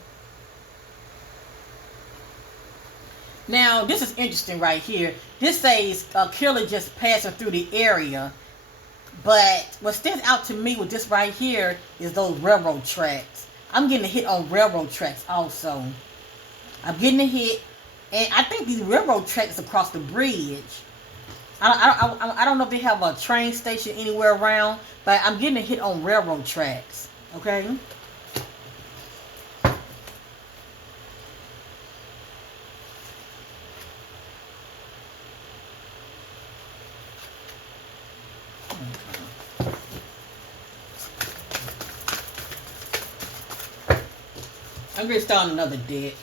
Now, this is interesting right here. This says a killer just passing through the area. But what stands out to me with this right here is those railroad tracks. I'm getting a hit on railroad tracks also. I'm getting a hit. And I think these railroad tracks across the bridge. I don't know if they have a train station anywhere around. But I'm getting a hit on railroad tracks. Okay? I'm going to start another deck.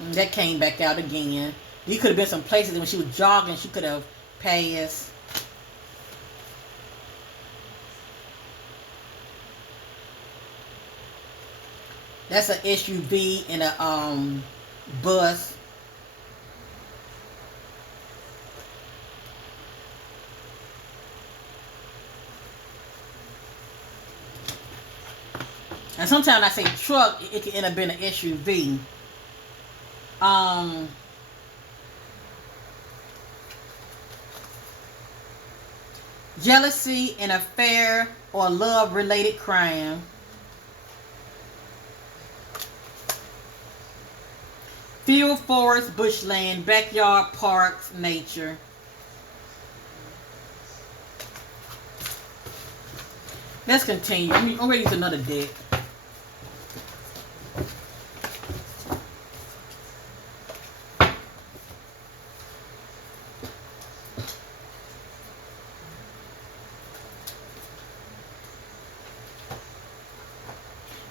And that came back out again. There could have been some places when she was jogging, she could have passed. That's an SUV and a bus. And sometimes I say truck, it can end up being an SUV. Jealousy, an affair, or love-related crime. Field, forest, bushland, backyard, parks, nature. Let's continue. I'm going to use another deck.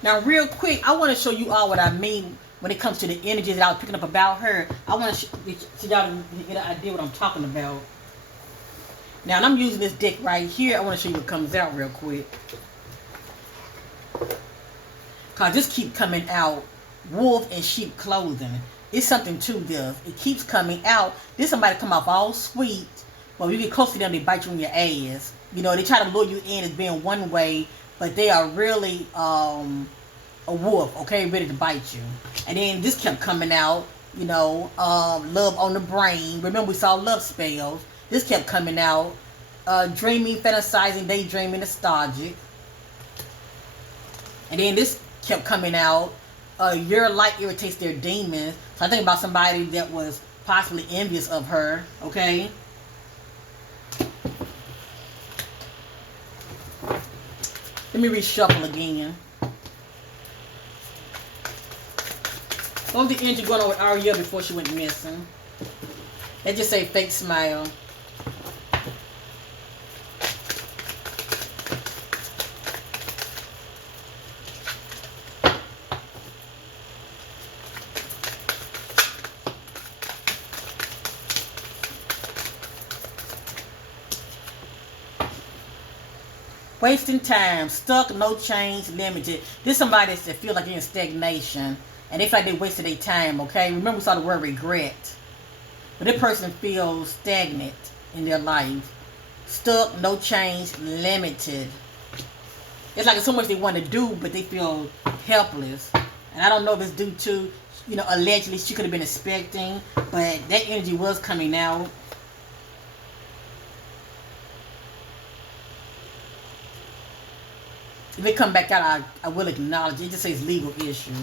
Now, real quick, I want to show you all what I mean when it comes to the energy that I was picking up about her. I want to so y'all to get an idea what I'm talking about. Now, and I'm using this deck right here. I want to show you what comes out real quick. Because this keeps coming out, wolf in sheep clothing. It's something to this. It keeps coming out. This somebody come off all sweet, but when you get close to them, they bite you in your ass. You know, they try to lure you in as being one way, but they are really a wolf, okay, ready to bite you. And then this kept coming out, you know, love on the brain. Remember, we saw love spells. This kept coming out, dreaming, fantasizing, daydreaming, nostalgic. And then this kept coming out, your light irritates their demons. So I think about somebody that was possibly envious of her, okay? Let me reshuffle again. What was the energy going on with Arielle before she went missing? Let's just say fake smile. Wasting time, stuck, no change, limited. This is somebody that feel like they're in stagnation and they feel like they wasted their time, okay? Remember we saw the word regret. But this person feels stagnant in their life. Stuck, no change, limited. It's like it's so much they want to do, but they feel helpless. And I don't know if it's due to, you know, allegedly she could have been expecting, but that energy was coming out. If it come back out, I will acknowledge it. It just says legal issues.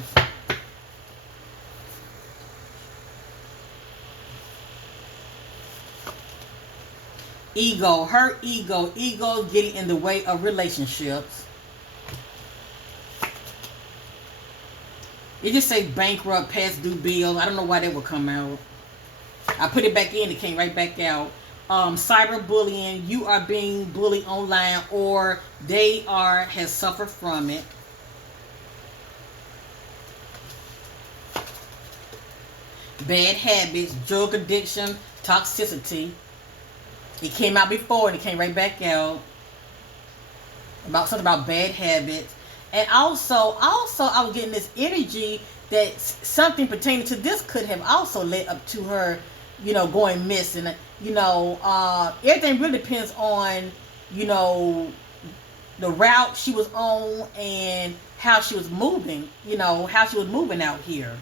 Ego, her ego getting in the way of relationships. It just say bankrupt, past due bills. I don't know why that would come out. I put it back in, it came right back out. Cyberbullying, you are being bullied online, or they has suffered from it. Bad habits, drug addiction, toxicity. It came out before and it came right back out. About something about bad habits. And also I was getting this energy that something pertaining to this could have also led up to her, going missing. Everything really depends on, the route she was on and how she was moving, how she was moving out here.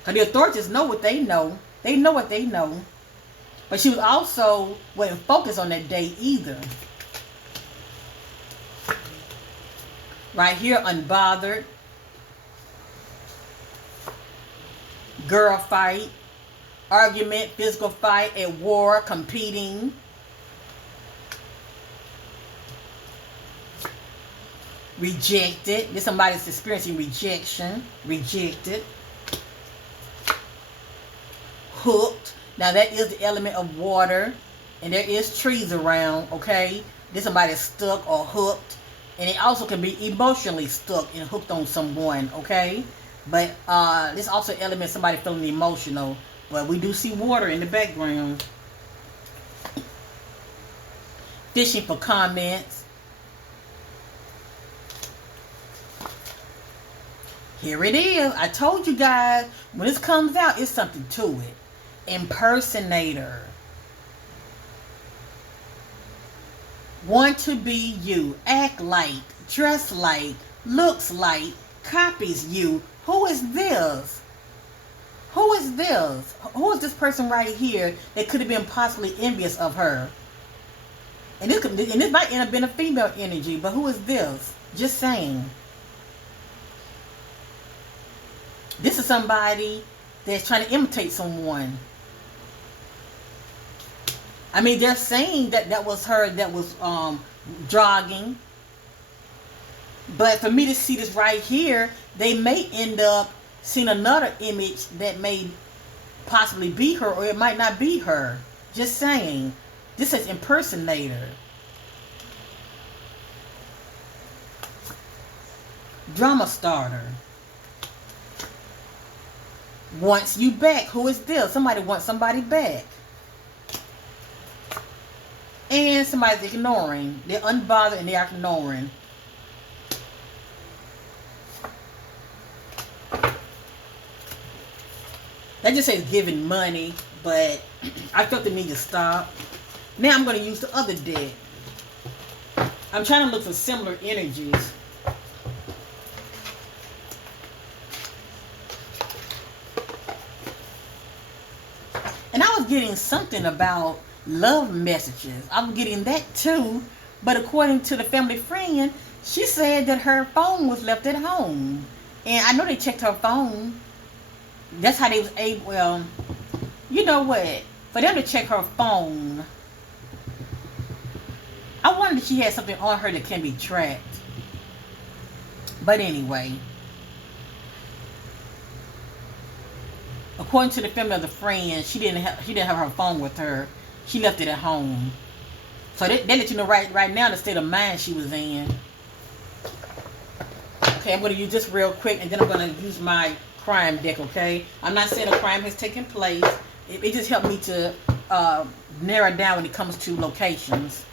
Because the authorities know what they know. They know what they know. But she was also wasn't focused on that day either. Right here, unbothered. Girl fight. Argument, physical fight, at war, competing. Rejected. This somebody's experiencing rejection. Rejected. Hooked. Now that is the element of water. And there is trees around, okay? This somebody's stuck or hooked. And it also can be emotionally stuck and hooked on someone, okay? But this also element somebody feeling emotional. But we do see water in the background. Fishing for comments. Here it is. I told you guys, when this comes out, it's something to it. Impersonator. Want to be you. Act like. Dress like. Looks like. Copies you. Who is this? Who is this? Who is this person right here that could have been possibly envious of her? And this might end up being a female energy, but who is this? Just saying. This is somebody that's trying to imitate someone. I mean, they're saying that was her that was jogging. But for me to see this right here, they may end up seeing another image that may possibly be her, or it might not be her. Just saying. This is impersonator. Drama starter. Wants you back. Who is this? Somebody wants somebody back. And somebody's ignoring. They're unbothered and they're ignoring. That just says giving money, but I felt the need to stop. Now I'm going to use the other deck. I'm trying to look for similar energies. And I was getting something about love messages. I'm getting that too. But according to the family friend, she said that her phone was left at home. And I know they checked her phone. That's how they was able, well, you know what? For them to check her phone, I wondered if she had something on her that can be tracked. But anyway, according to the family of the friend, she didn't have her phone with her. She left it at home. So they let you know right now the state of mind she was in. Okay, I'm going to use this real quick, and then I'm going to use my crime deck, okay? I'm not saying a crime has taken place. It just helped me to narrow down when it comes to locations.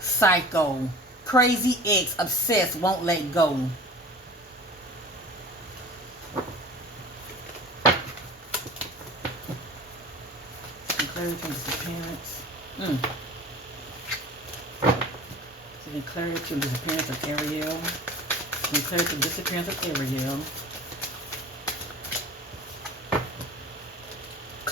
Psycho. Crazy ex. Obsessed. Won't let go. Clarity from disappearance. Some clarity from disappearance of Arielle. Some clarity from disappearance of Arielle.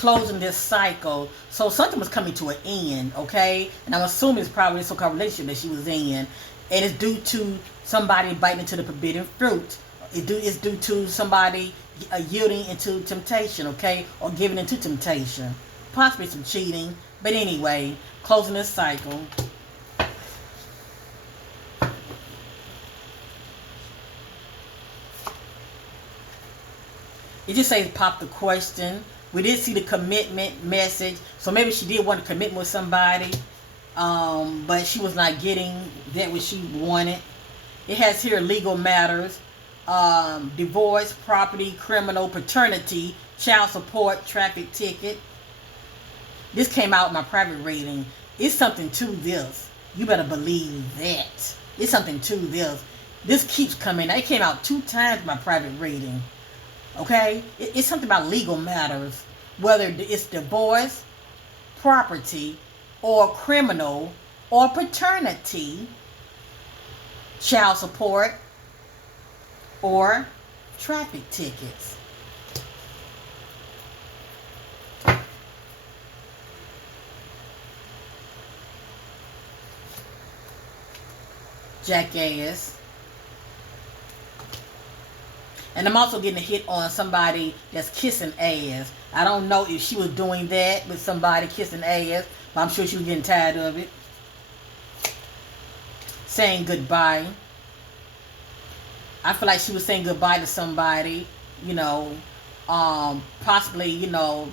closing this cycle. So something was coming to an end, okay? And I'm assuming it's probably this so-called relationship that she was in. And it's due to somebody biting into the forbidden fruit. It's due to somebody yielding into temptation, okay? Or giving into temptation. Possibly some cheating. But anyway, closing this cycle. It just says pop the question. We did see the commitment message. So maybe she did want to commit with somebody. But she was not getting that what she wanted. It has here legal matters. Divorce, property, criminal, paternity, child support, traffic ticket. This came out in my private reading. It's something to this. You better believe that. It's something to this. This keeps coming. It came out 2 times in my private reading. Okay? It's something about legal matters. Whether it's divorce, property, or criminal, or paternity, child support, or traffic tickets. Jackass. And I'm also getting a hit on somebody that's kissing ass. I don't know if she was doing that with somebody kissing ass, but I'm sure she was getting tired of it. Saying goodbye. I feel like she was saying goodbye to somebody, you know, possibly, you know,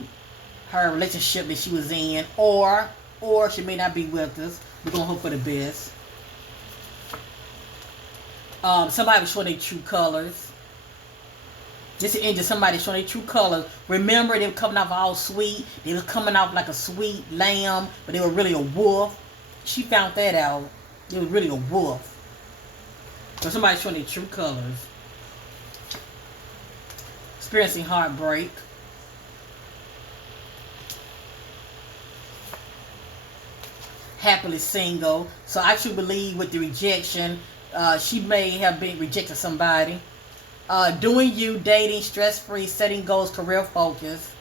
her relationship that she was in, or she may not be with us. We're gonna hope for the best. Somebody was showing their true colors. This is angel. Somebody showing their true colors. Remember, they were coming off all sweet. They was coming off like a sweet lamb, but they were really a wolf. She found that out. They was really a wolf. So somebody showing their true colors. Experiencing heartbreak. Happily single. So I should believe with the rejection, she may have been rejected somebody. Doing you, dating, stress-free, setting goals, career focus.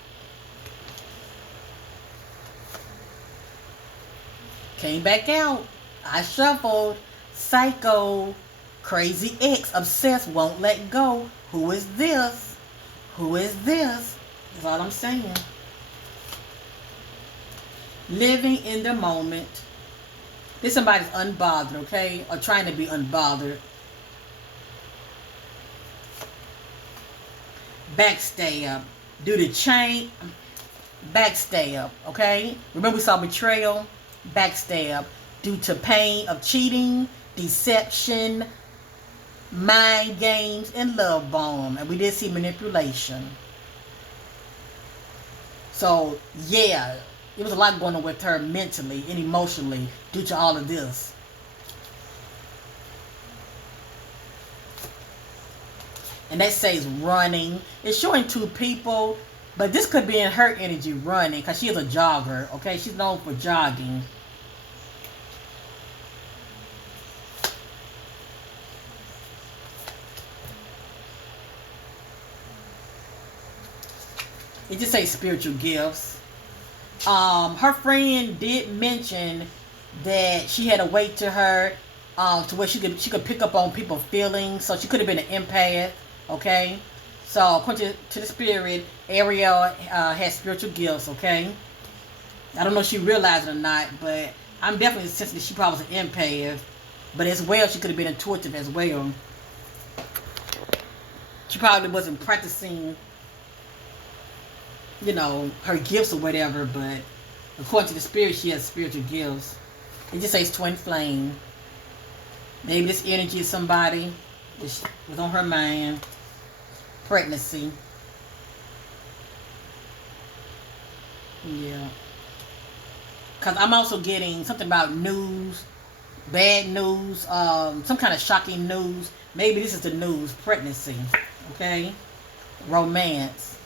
Came back out. I shuffled. Psycho. Crazy ex. Obsessed. Won't let go. Who is this? Who is this? That's all I'm saying. Living in the moment. This somebody's unbothered, okay? Or trying to be unbothered. Backstab. Due to change. Backstab, okay? Remember we saw betrayal? Backstab. Due to pain of cheating, deception, mind games, and love bomb. And we did see manipulation. So, yeah, it was a lot going on with her mentally and emotionally due to all of this. And that says running. It's showing 2 people, but this could be in her energy running because she is a jogger, okay? She's known for jogging. It just says spiritual gifts. Her friend did mention that she had a weight to her, to where she could pick up on people's feelings. So she could have been an empath. Okay, so according to the spirit, Arielle has spiritual gifts. Okay, I don't know if she realized it or not, but I'm definitely sensing that she probably was an empath. But as well, she could have been intuitive as well. She probably wasn't practicing, you know, her gifts or whatever, but according to the spirit, she has spiritual gifts. It just says twin flame. Maybe this energy is somebody that was on her mind. Pregnancy. Yeah. Because I'm also getting something about news, bad news, some kind of shocking news. Maybe this is the news. Pregnancy. Okay? Romance.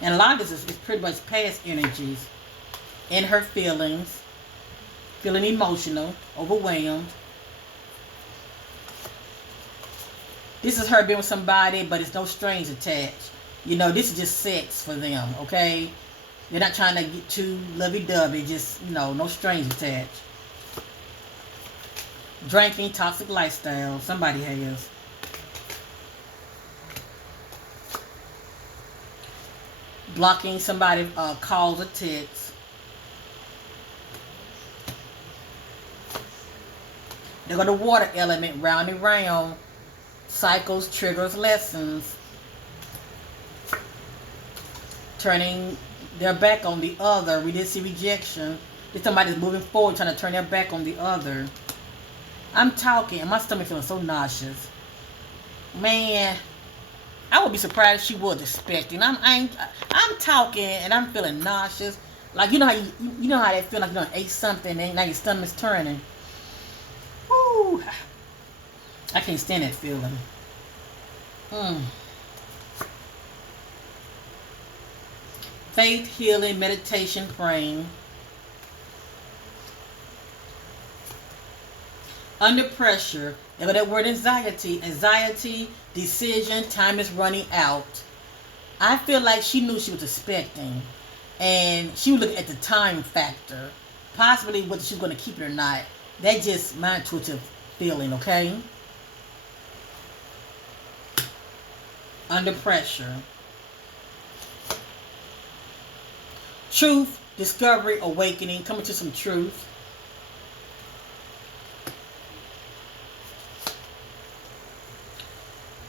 And a lot of this is pretty much past energies. In her feelings. Feeling emotional. Overwhelmed. This is her being with somebody, but it's no strings attached. You know, this is just sex for them, okay? They're not trying to get too lovey-dovey, just, you know, no strings attached. Drinking, toxic lifestyle, somebody has. Blocking somebody calls or texts. They got the water element, round and round. Cycles, triggers, lessons. Turning their back on the other. We did see rejection. There's somebody that's moving forward, trying to turn their back on the other. I'm talking, and my stomach feeling so nauseous. Man, I would be surprised if she was expecting. I'm talking, and I'm feeling nauseous. Like, you know how you know how they feel like you done ate something, and now your stomach's turning. Woo! I can't stand that feeling. Faith, healing, meditation, praying. Under pressure. Look at that word anxiety. Anxiety, decision, time is running out. I feel like she knew she was expecting. And she was looking at the time factor. Possibly whether she was going to keep it or not. That's just my intuitive feeling, okay? Under pressure. Truth, discovery, awakening. Coming to some truth.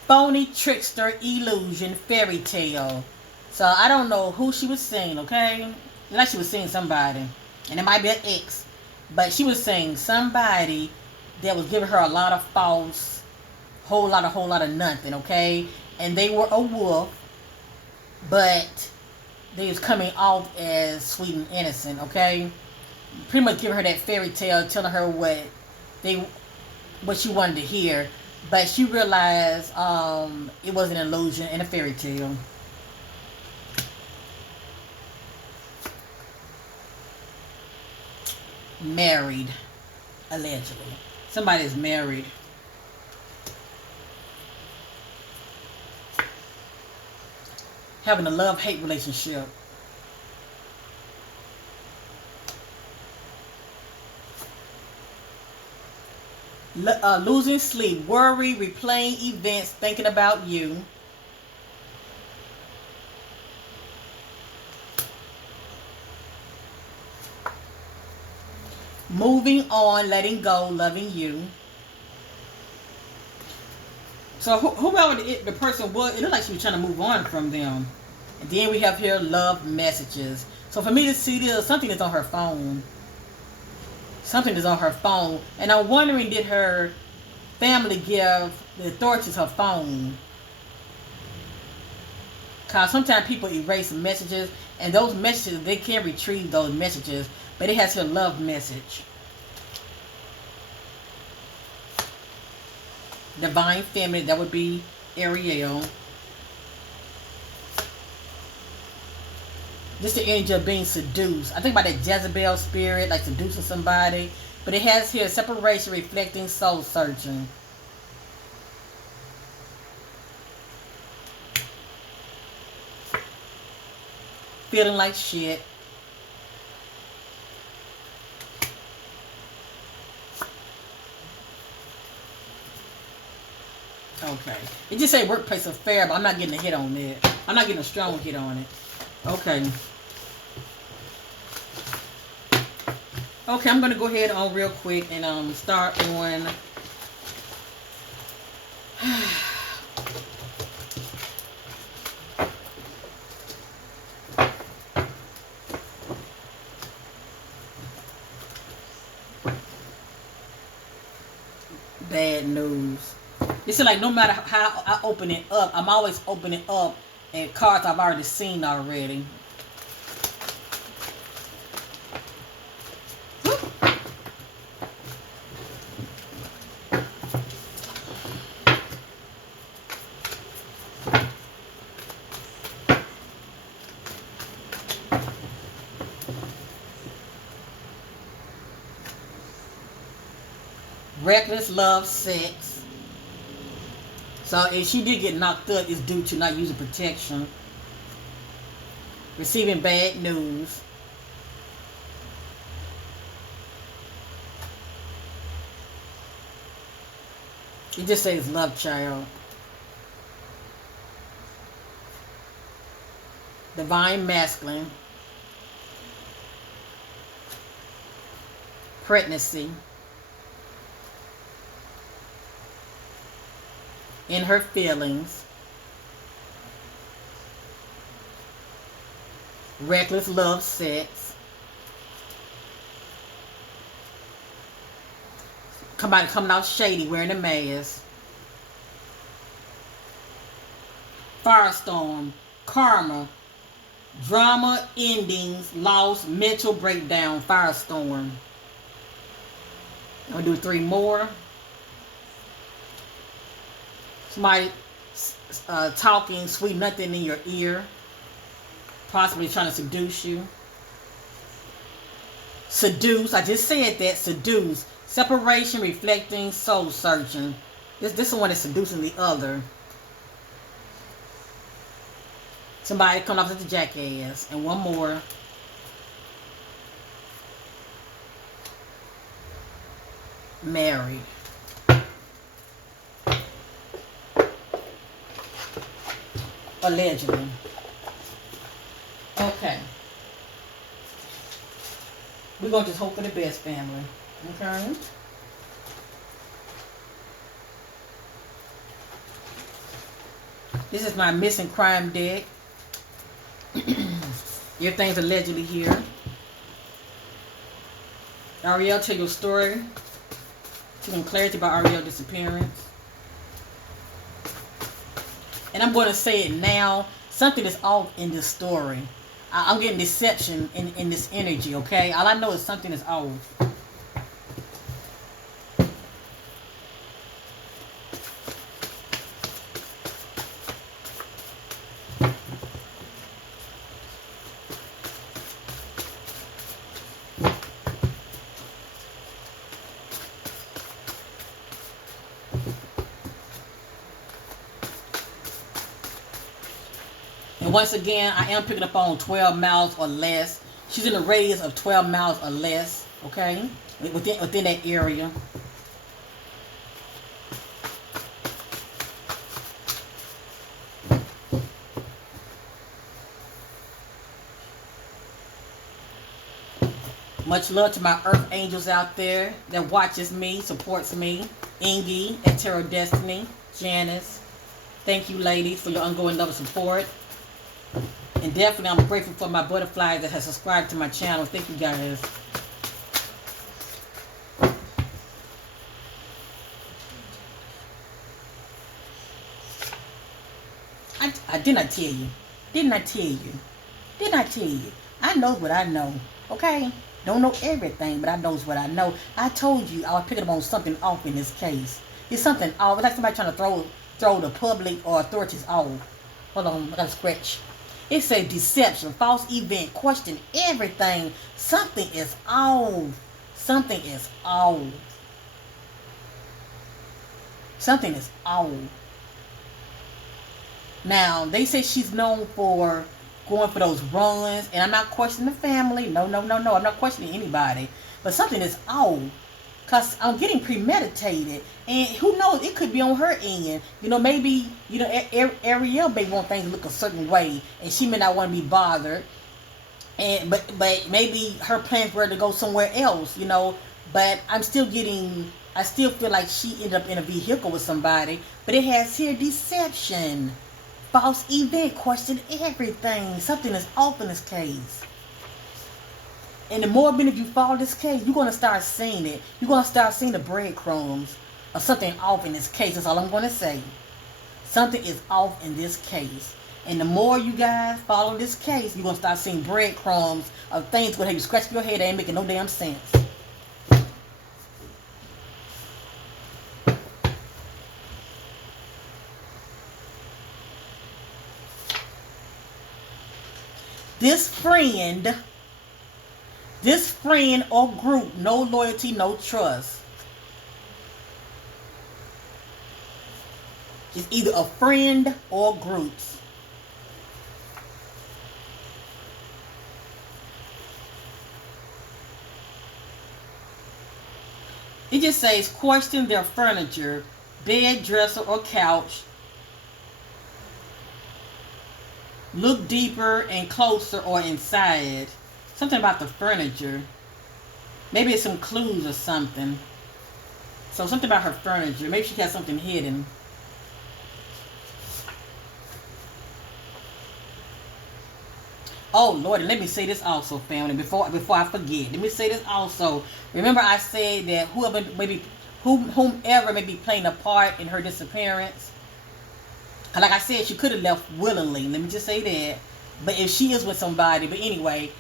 Phony, trickster, illusion, fairy tale. So I don't know who she was seeing, okay? Like she was seeing somebody. And it might be an ex. But she was seeing somebody that was giving her a lot of false, whole lot of nothing, okay? And they were a wolf, but they was coming off as sweet and innocent, okay? Pretty much giving her that fairy tale, telling her what she wanted to hear. But she realized it was an illusion and a fairy tale. Married, allegedly. Somebody's married. Having a love-hate relationship. Losing sleep, worry, replaying events, thinking about you. Moving on, letting go, loving you. So whoever the person was, it looked like she was trying to move on from them. And then we have here love messages. So for me to see this, something is on her phone. Something is on her phone. And I'm wondering, did her family give the authorities her phone? Because sometimes people erase messages. And those messages, they can't retrieve those messages. But it has her love message. Divine feminine, that would be Arielle. This is the energy of being seduced. I think about that Jezebel spirit, like seducing somebody. But it has here separation, reflecting, soul searching. Feeling like shit. Okay. It just say workplace affair, but I'm not getting a hit on that. I'm not getting a strong hit on it. Okay. Okay, I'm going to go ahead on real quick and start on bad news. It's like no matter how I open it up, I'm always opening up and cards I've already seen already. Reckless love, sex. So if she did get knocked up, it's due to not using protection. Receiving bad news. It just says love child. Divine masculine. Pregnancy. In her feelings. Reckless love sex. Somebody coming out shady wearing a mask. Firestorm. Karma. Drama endings. Loss. Mental breakdown. Firestorm. I'm going to do 3 more. Somebody talking sweet nothing in your ear. Possibly trying to seduce you. Seduce. I just said that. Seduce. Separation, reflecting, soul searching. This one is seducing the other. Somebody coming off as a jackass. And one more. Married. Allegedly. Okay. We're going to just hope for the best, family. Okay? This is my missing crime deck. Everything's allegedly here. Arielle, tell your story. Seeking clarity about Arielle's disappearance. And I'm going to say it now. Something is off in this story. I'm getting deception in this energy, okay? All I know is something is off. And once again, I am picking up on 12 miles or less. She's in a radius of 12 miles or less, okay? Within that area. Much love to my earth angels out there that watches me, supports me. Ingy at Tarot Destiny. Janice. Thank you, ladies, for your ongoing love and support. And definitely, I'm grateful for my butterflies that have subscribed to my channel. Thank you, guys. I did not tell you. Didn't I tell you? Didn't I tell you? I know what I know. Okay? Don't know everything, but I knows what I know. I told you I was picking up on something off in this case. It's something off. It's like somebody trying to throw the public or authorities off. Hold on, I gotta scratch. It says deception, false event, question everything. Something is off. Something is off. Something is off. Now, they say she's known for going for those runs, and I'm not questioning the family. No. I'm not questioning anybody. But something is off. Because I'm getting premeditated. And who knows, it could be on her end. You know, maybe, you know, Arielle may want things to look a certain way. And she may not want to be bothered. But maybe her plans were to go somewhere else, you know. But I still feel like she ended up in a vehicle with somebody. But it has here deception. False event, question everything. Something is off in this case. And the more many of you follow this case, you're going to start seeing it. You're going to start seeing the breadcrumbs of something off in this case. That's all I'm going to say. Something is off in this case. And the more you guys follow this case, you're going to start seeing breadcrumbs of things going to have you scratch your head. That ain't making no damn sense. This friend or group, no loyalty, no trust. It's either a friend or groups. It just says question their furniture, bed, dresser, or couch. Look deeper and closer or inside. Something about the furniture. Maybe it's some clues or something. So something about her furniture. Maybe she has something hidden. Oh Lord, and let me say this also, family, before I forget. Let me say this also. Remember I said that whomever may be playing a part in her disappearance. Like I said, she could have left willingly. Let me just say that. But if she is with somebody, but anyway,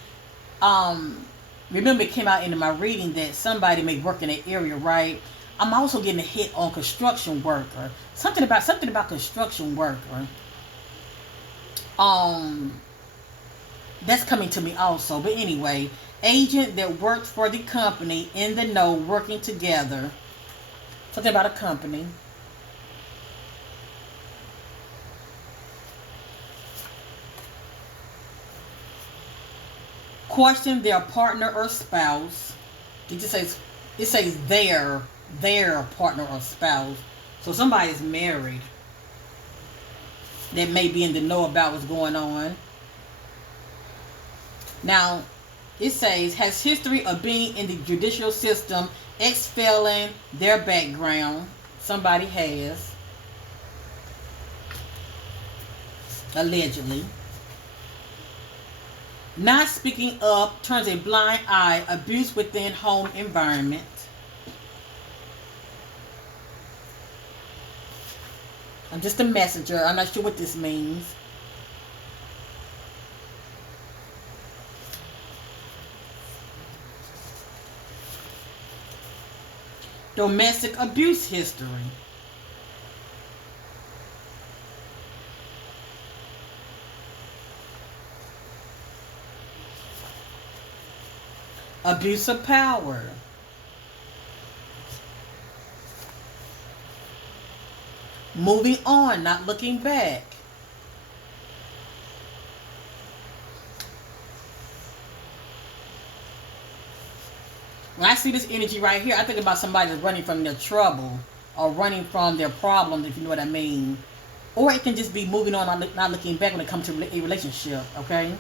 remember it came out into my reading that somebody may work in that area, right? I'm also getting a hit on construction worker. Something about construction worker. That's coming to me also. But anyway, agent that worked for the company, in the know, working together. Something about a company. Question their partner or spouse. It says their partner or spouse. So somebody's married that may be in the know about what's going on. Now, it says, has history of being in the judicial system, ex-felon, their background. Somebody has. Allegedly. Not speaking up, turns a blind eye, abuse within home environment. I'm just a messenger. I'm not sure what this means. Domestic abuse history. Abuse of power. Moving on, not looking back. When I see this energy right here, I think about somebody that's running from their trouble or running from their problems, if you know what I mean. Or it can just be moving on, not looking back when it comes to a relationship, okay?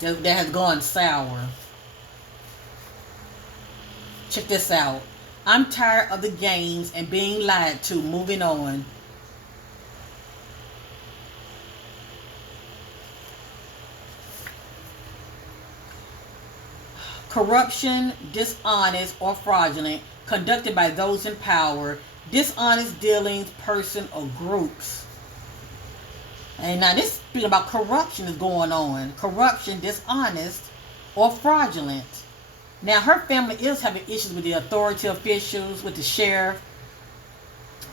That has gone sour. Check this out. I'm tired of the games and being lied to. Moving on. Corruption, dishonest, or fraudulent conducted by those in power. Dishonest dealings, person, or groups. And now this speaking about corruption is going on. Corruption, dishonest, or fraudulent. Now, her family is having issues with the authority officials, with the sheriff,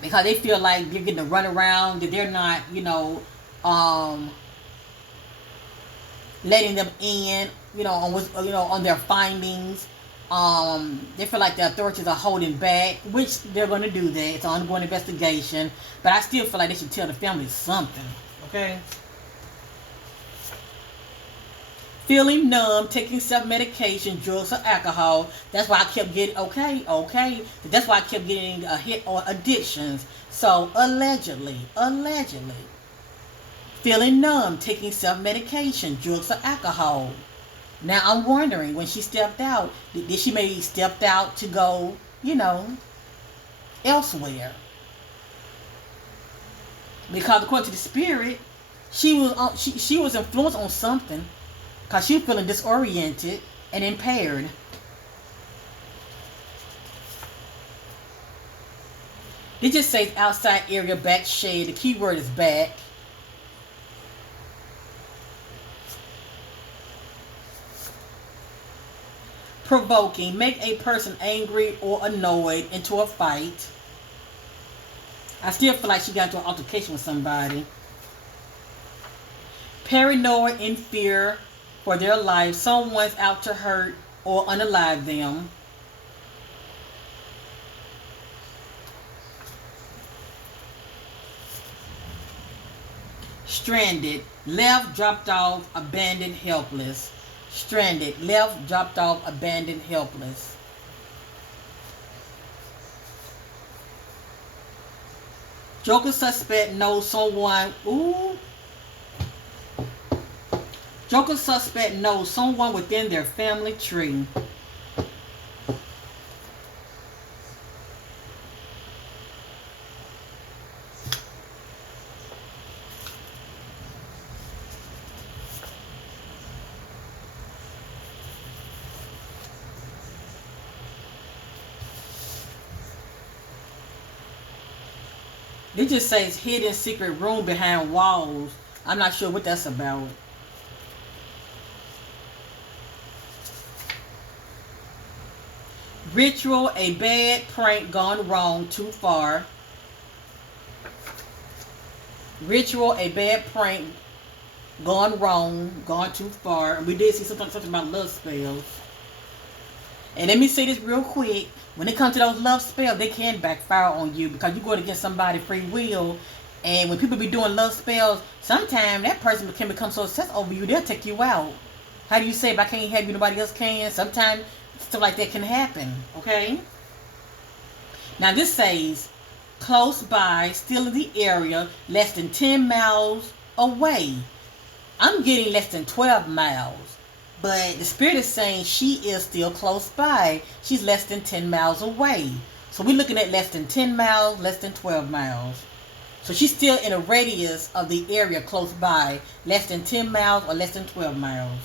because they feel like they're getting to run around, that they're not, letting them in, on their findings. They feel like the authorities are holding back, which they're going to do that. It's an ongoing investigation, but I still feel like they should tell the family something, okay? Feeling numb, taking self-medication, drugs, or alcohol. That's why I kept getting, okay. That's why I kept getting a hit on addictions. So, allegedly. Feeling numb, taking self-medication, drugs, or alcohol. Now, I'm wondering, when she stepped out, did she maybe stepped out to go, elsewhere? Because according to the spirit, she was influenced on something. Because she was feeling disoriented and impaired. It just says outside area, back shade. The key word is back. Provoking. Make a person angry or annoyed into a fight. I still feel like she got into an altercation with somebody. Paranoid, in fear for their life. Someone's out to hurt or unalive them. Stranded. Left, dropped off, abandoned, helpless. Stranded. Left, dropped off, abandoned, helpless. Joker suspect knows someone. Ooh. Joker suspect knows someone within their family tree. It just says hidden secret room behind walls. I'm not sure what that's about. Ritual, a bad prank gone wrong too far. Ritual, a bad prank gone wrong, gone too far. We did see something about love spells. And let me say this real quick. When it comes to those love spells, they can backfire on you because you're going against somebody's free will. And when people be doing love spells, sometimes that person can become so obsessed over you, they'll take you out. How do you say, if I can't have you, nobody else can? Sometimes stuff like that can happen, okay? Now this says, close by, still in the area, less than 10 miles away. I'm getting less than 12 miles. But the spirit is saying she is still close by. She's less than 10 miles away. So we're looking at less than 10 miles, less than 12 miles. So she's still in a radius of the area close by, less than 10 miles or less than 12 miles.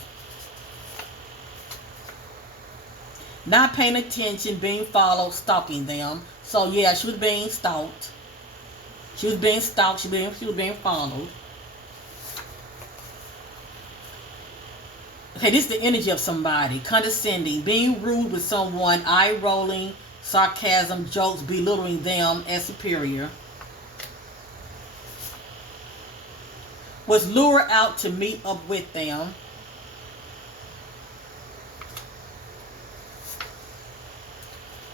Not paying attention, being followed, stalking them. So yeah, she was being stalked. She was being stalked. She was being followed. Okay, this is the energy of somebody. Condescending, being rude with someone, eye-rolling, sarcasm, jokes, belittling them as superior. Was lured out to meet up with them.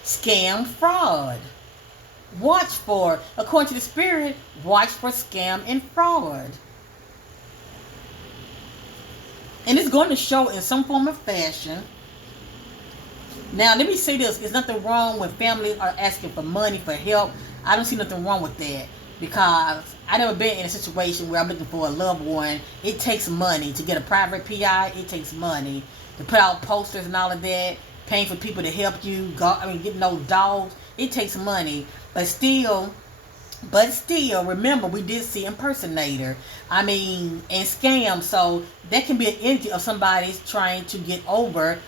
Scam, fraud. Watch for, according to the spirit, watch for scam and fraud. And it's going to show in some form of fashion. Now, let me say this. There's nothing wrong when families are asking for money, for help. I don't see nothing wrong with that. Because I've never been in a situation where I'm looking for a loved one. It takes money to get a private PI. It takes money to put out posters and all of that. Paying for people to help you. Getting those dogs. It takes money. But still, remember, we did see impersonator. And scam. So that can be an entity of somebody's trying to get over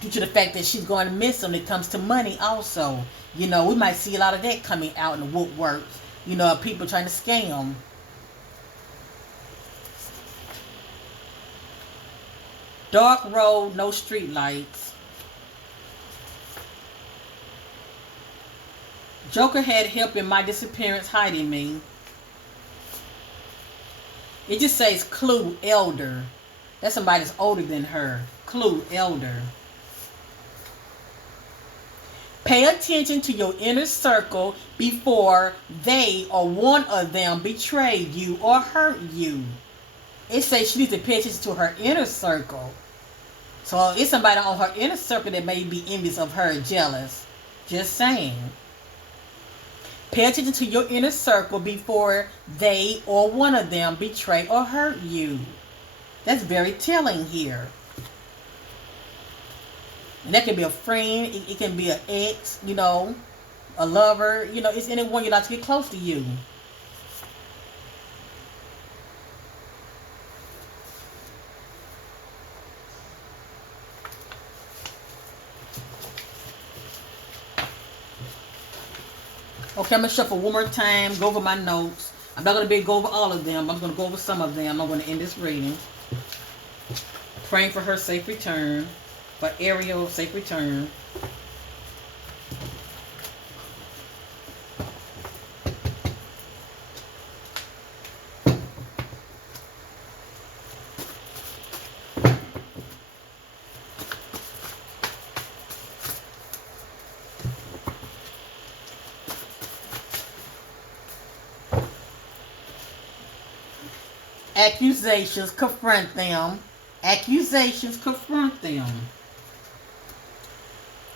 due to the fact that she's going to miss them when it comes to money also. We might see a lot of that coming out in the woodworks. People trying to scam. Dark road, no street lights. Joker had help in my disappearance, hiding me. It just says clue, elder. That's somebody that's older than her. Clue, elder. Pay attention to your inner circle before they or one of them betray you or hurt you. It says she needs to pay attention to her inner circle. So it's somebody on her inner circle that may be envious of her, jealous. Just saying. Pay attention to your inner circle before they or one of them betray or hurt you. That's very telling here. And that can be a friend. It can be an ex, a lover. It's anyone you'd like to get close to you. Okay, I'm going to shuffle one more time, go over my notes. I'm not going to go over all of them. I'm going to go over some of them. I'm going to end this reading. Praying for her safe return. For Arielle, safe return. Accusations, confront them. Accusations, confront them.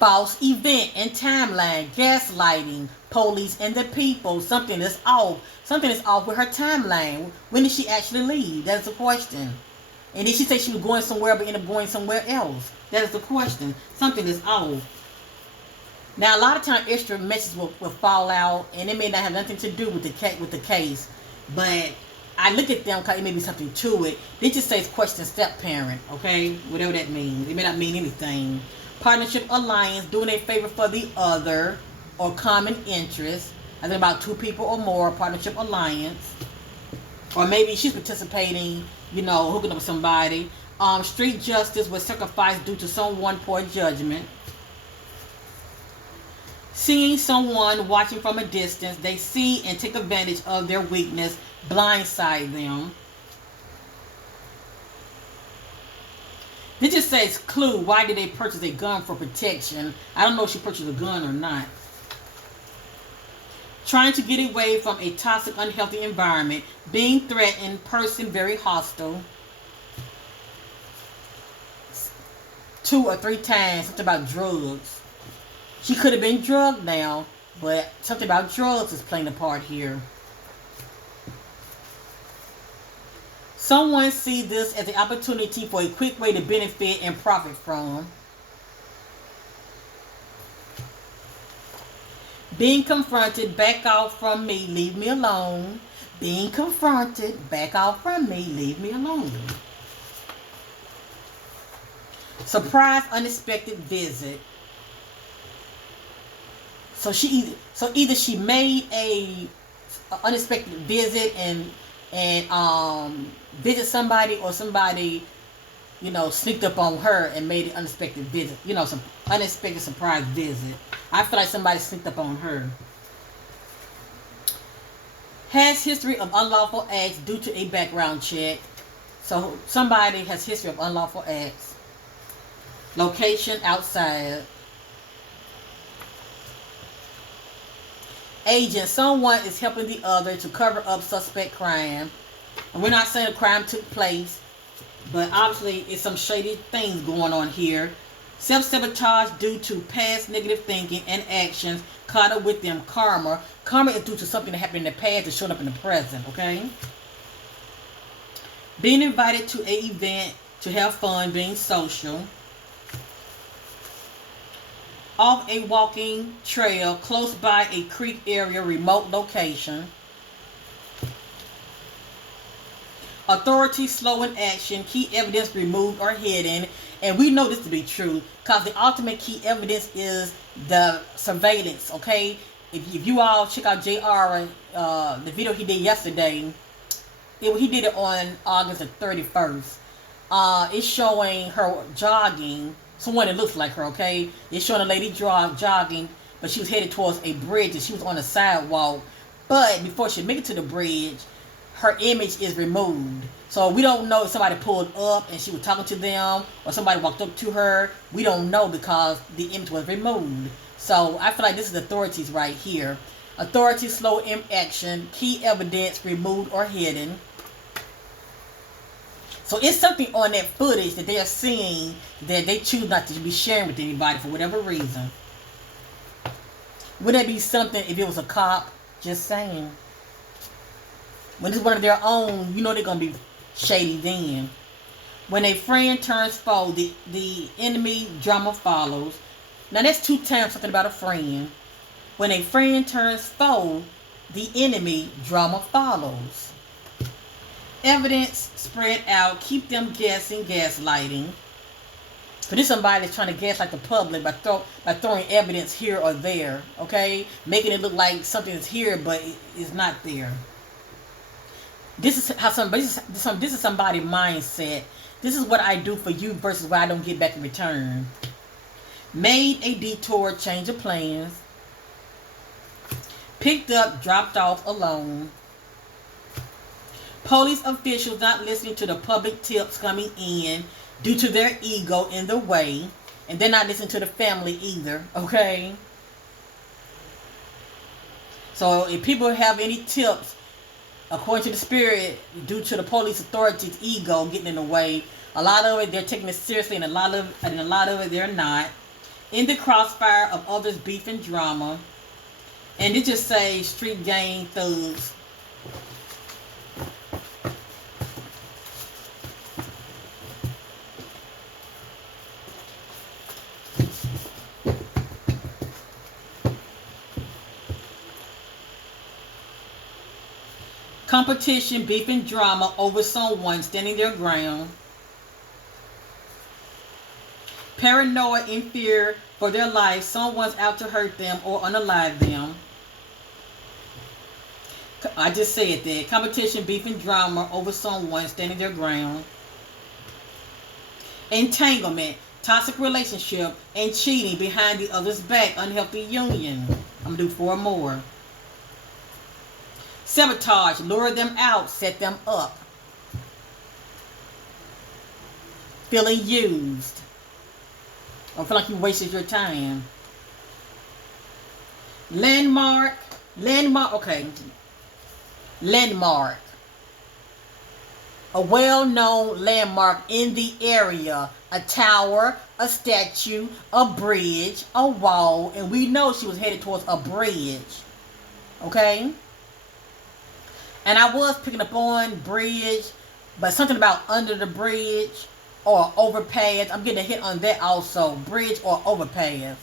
false event and timeline, gaslighting, police and the people. Something is off. Something is off with her timeline. When did she actually leave? That is the question. And did she say she was going somewhere but ended up going somewhere else? That is the question. Something is off. Now, a lot of times extra messages will fall out, and it may not have nothing to do with the case, but I look at them because it may be something to it. They just say it's question step parent, okay? Whatever that means. It may not mean anything. Partnership alliance, doing a favor for the other, or common interest. I think about 2 people or more, partnership alliance. Or maybe she's participating, hooking up with somebody. Street justice with sacrifice due to someone poor judgment. Seeing someone watching from a distance, they see and take advantage of their weakness, blindside them. This just says clue. Why did they purchase a gun for protection? I don't know if she purchased a gun or not. Trying to get away from a toxic, unhealthy environment. Being threatened, person very hostile. 2 or 3 times, something about drugs. She could have been drugged now, but something about drugs is playing a part here. Someone sees this as an opportunity for a quick way to benefit and profit from. Being confronted, back off from me, leave me alone. Being confronted, back off from me, leave me alone. Surprise, unexpected visit. So either she made a unexpected visit and visit somebody, or somebody sneaked up on her and made an unexpected visit. Some unexpected surprise visit. I feel like somebody sneaked up on her. Has history of unlawful acts due to a background check. So somebody has history of unlawful acts. Location outside. Agent, someone is helping the other to cover up suspect crime. And we're not saying a crime took place, but obviously it's some shady things going on here. Self-sabotage due to past negative thinking and actions caught up with them. Karma. Karma is due to something that happened in the past that's showing up in the present, okay? Being invited to an event to have fun, being social. Off a walking trail close by a creek area, remote location. Authorities slow in action, key evidence removed or hidden. And we know this to be true because the ultimate key evidence is the surveillance, okay? If you all check out JR, the video he did yesterday, he did it on August the 31st. It's showing her jogging. Someone that looks like her, okay? It's showing a lady jogging, but she was headed towards a bridge and she was on the sidewalk. But before she made it to the bridge, her image is removed. So we don't know if somebody pulled up and she was talking to them, or somebody walked up to her. We don't know because the image was removed. So I feel like this is authorities right here. Authorities slow in action, key evidence removed or hidden. So it's something on that footage that they are seeing that they choose not to be sharing with anybody for whatever reason. Would that be something if it was a cop? Just saying. When it's one of their own, they're going to be shady then. When a friend turns foe, the enemy drama follows. Now that's 2 times something about a friend. When a friend turns foe, the enemy drama follows. Evidence spread out, keep them guessing, gaslighting. So this is somebody that's trying to gaslight the public by throwing evidence here or there, okay? Making it look like something is here, but it's not there. This is how this is somebody's mindset. This is what I do for you versus what I don't get back in return. Made a detour, change of plans. Picked up, dropped off alone. Police officials not listening to the public tips coming in due to their ego in the way. And they're not listening to the family either, okay? So if people have any tips, according to the spirit, due to the police authorities' ego getting in the way, a lot of it they're taking it seriously, and a lot of it they're not. In the crossfire of others' beef and drama. And it just says street gang thugs. Competition, beef, and drama over someone standing their ground. Paranoia and fear for their life. Someone's out to hurt them or unalive them. I just said that. Competition, beef, and drama over someone standing their ground. Entanglement, toxic relationship, and cheating behind the other's back. Unhealthy union. I'm going to do 4 more. Sabotage, lure them out, set them up. Feeling used. Or feel like you wasted your time. Landmark, okay. Landmark. A well-known landmark in the area. A tower, a statue, a bridge, a wall. And we know she was headed towards a bridge. Okay? And I was picking up on bridge, but something about under the bridge or overpass. I'm getting a hit on that also. Bridge or overpass.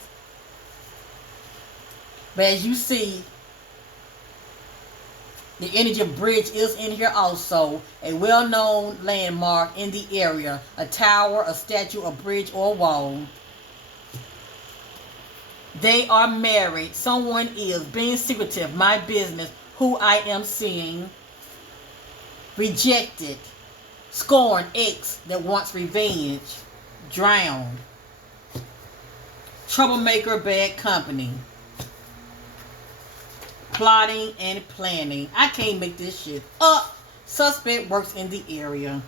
But as you see, the energy of bridge is in here also. A well-known landmark in the area. A tower, a statue, a bridge, or a wall. They are married. Someone is being secretive. My business. Who I am seeing. Rejected. Scorned. Ex that wants revenge. Drowned. Troublemaker. Bad company. Plotting and planning. I can't make this shit up. Suspect works in the area.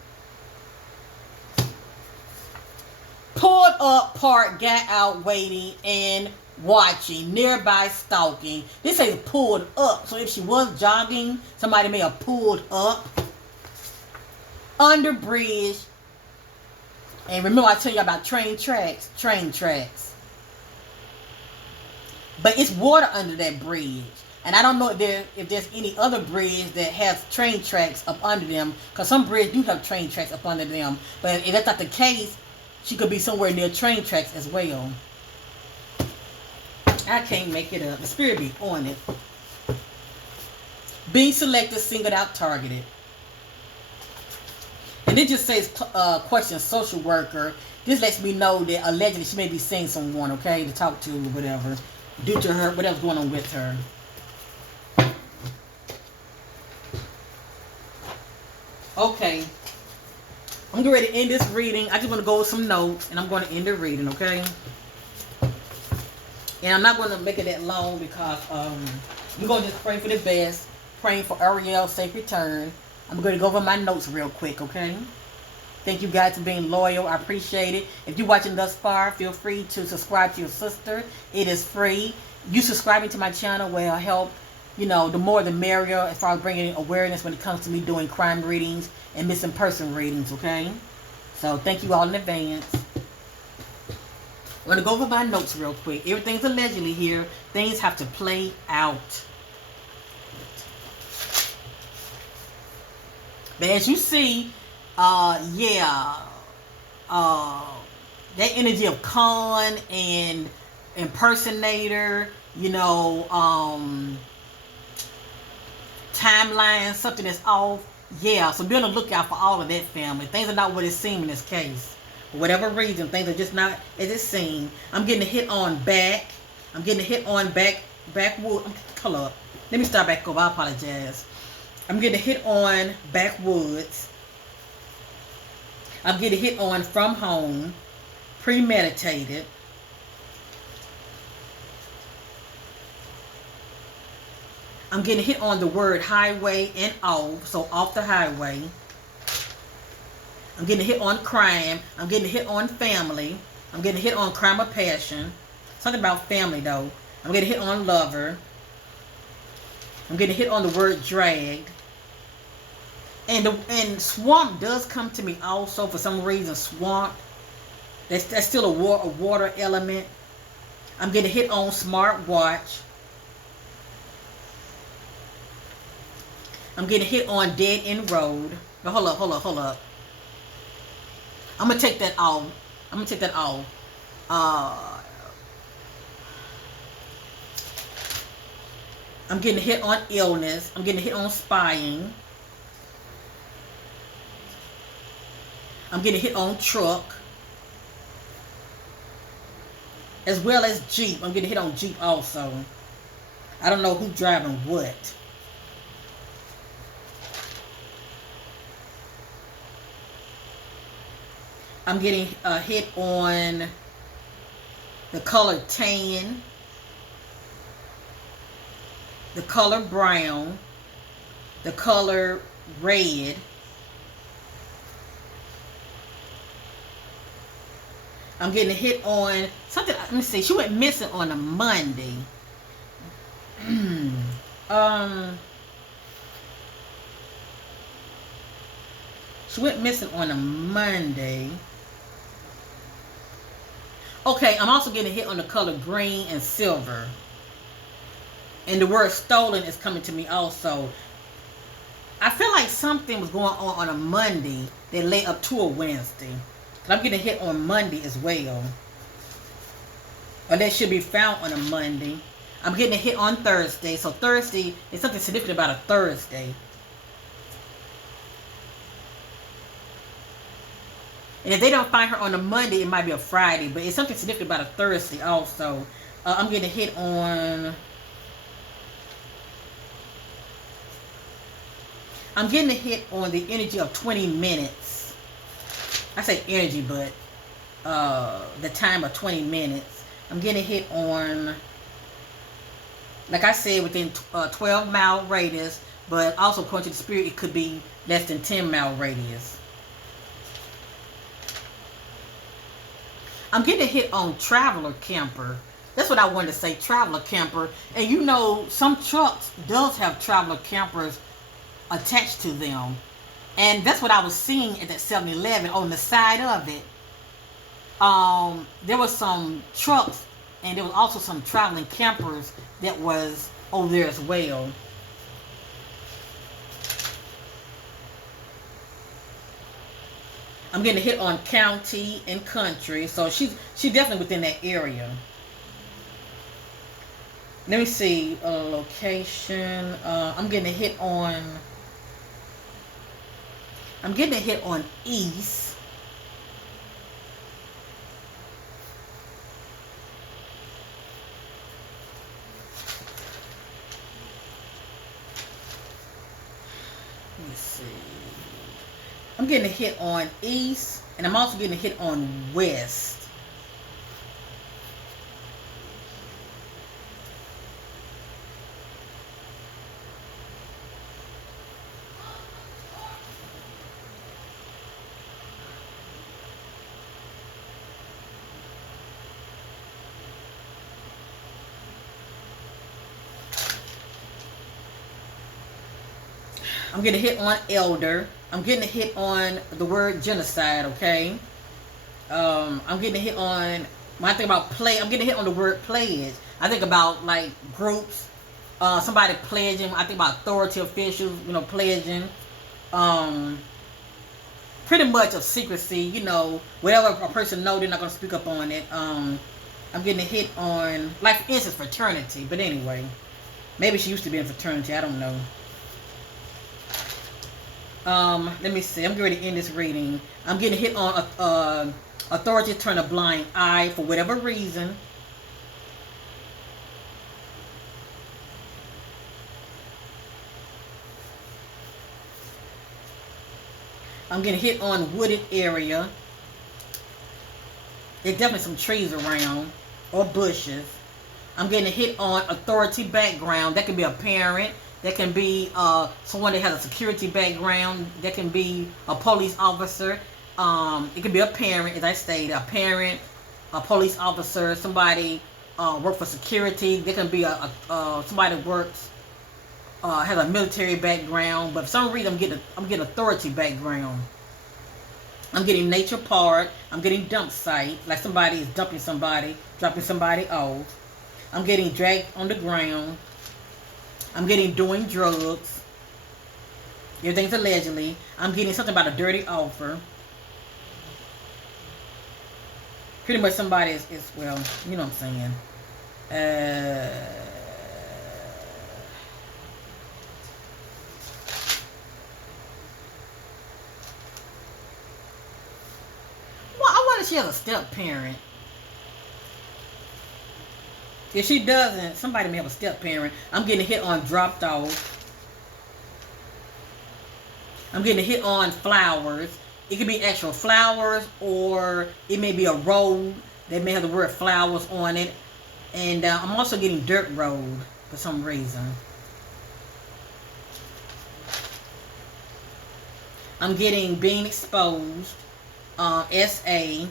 Pulled up, parked, got out waiting and watching. Nearby stalking. This says pulled up. So if she was jogging, somebody may have pulled up. Under bridge. And remember I tell you about train tracks. Train tracks. But it's water under that bridge. And I don't know if there's any other bridge that has train tracks up under them. Because some bridges do have train tracks up under them. But if that's not the case, she could be somewhere near train tracks as well. I can't make it up. The spirit be on it. Being selected, singled out, targeted. And it just says question social worker. This lets me know that allegedly she may be seeing someone, okay, to talk to or whatever. Due to her, whatever's going on with her. Okay. I'm getting ready to end this reading. I just want to go with some notes and I'm going to end the reading, okay? And I'm not going to make it that long because we're going to just pray for the best. Praying for Arielle's safe return. I'm going to go over my notes real quick, okay? Thank you guys for being loyal. I appreciate it. If you're watching thus far, feel free to subscribe to your sister. It is free. You subscribing to my channel will help. You know, the more the merrier as far as bringing awareness when it comes to me doing crime readings and missing person readings, okay? So, thank you all in advance. I'm going to go over my notes real quick. Everything's allegedly here. Things have to play out. But as you see, that energy of con and impersonator, you know, timeline, something that's off. Yeah, so be on the lookout for all of that, family. Things are not what it seems in this case. For whatever reason, things are just not as it seems. I'm getting a hit on back. I'm getting a hit on backwood. Hold up. Let me start back over. I apologize. I'm getting a hit on backwoods. I'm getting a hit on from home. Premeditated. I'm getting hit on the word highway and off. So off the highway. I'm getting hit on crime. I'm getting hit on family. I'm getting hit on crime of passion. Something about family though. I'm getting hit on lover. I'm getting hit on the word dragged. And swamp does come to me also for some reason. Swamp. That's still a water element. I'm getting hit on smartwatch. I'm getting hit on dead end road. No, hold up. I'm gonna take that off. Uh, I'm getting hit on illness. I'm getting hit on spying. I'm getting hit on truck. As well as Jeep. I'm getting hit on Jeep also. I don't know who's driving what. I'm getting hit on the color tan, the color brown, the color red. I'm getting hit on something. Let me see. She went missing on a Monday. She went missing on a Monday. Okay, I'm also getting hit on the color green and silver. And the word stolen is coming to me also. I feel like something was going on a Monday that led up to a Wednesday. I'm getting hit on Monday as well. Or that should be found on a Monday. I'm getting a hit on Thursday. So Thursday is something significant about a Thursday. And if they don't find her on a Monday, it might be a Friday. But it's something significant about a Thursday also. I'm getting hit on... I'm getting a hit on the energy of 20 minutes. I say energy, but the time of 20 minutes. I'm getting hit on, like I said, within 12-mile radius. But also, according to the spirit, it could be less than 10-mile radius. I'm getting hit on traveler camper. That's what I wanted to say, traveler camper. And you know, some trucks does have traveler campers attached to them. And that's what I was seeing at that 7-Eleven. On the side of it, there was some trucks and there was also some traveling campers that was over there as well. I'm getting hit on county and country. So she's definitely within that area. Let me see. Location. I'm getting a hit on... east. Let me see. I'm getting a hit on east, and I'm also getting a hit on west. I'm getting a hit on elder. I'm getting a hit on the word genocide, okay? I'm getting a hit on, when I think about play, I'm getting hit on the word pledge. I think about like groups, somebody pledging. I think about authority officials, you know, pledging. Pretty much of secrecy, you know, whatever a person knows, they're not going to speak up on it. I'm getting a hit on, like for instance, fraternity. But anyway, maybe she used to be in fraternity, I don't know. Let me see. I'm getting ready to end this reading. I'm getting hit on authority turn a blind eye for whatever reason. I'm getting hit on wooded area. There's definitely some trees around or bushes. I'm getting hit on authority background. That can be a parent. That can be someone that has a security background. That can be a police officer. It can be a parent, as I stated, a parent, a police officer, somebody work for security. There can be somebody that works has a military background. But for some reason, I'm getting authority background. I'm getting nature park. I'm getting dump site, like somebody is dumping somebody, dropping somebody off. I'm getting dragged on the ground. I'm getting doing drugs. Everything's allegedly. I'm getting something about a dirty offer. Pretty much somebody is well, you know what I'm saying. Well, I wonder if she has a step parent. If she doesn't, somebody may have a step parent. I'm getting hit on dropped off. I'm getting hit on flowers. It could be actual flowers, or it may be a road that may have the word flowers on it. And I'm also getting dirt road for some reason. I'm getting being exposed. SA.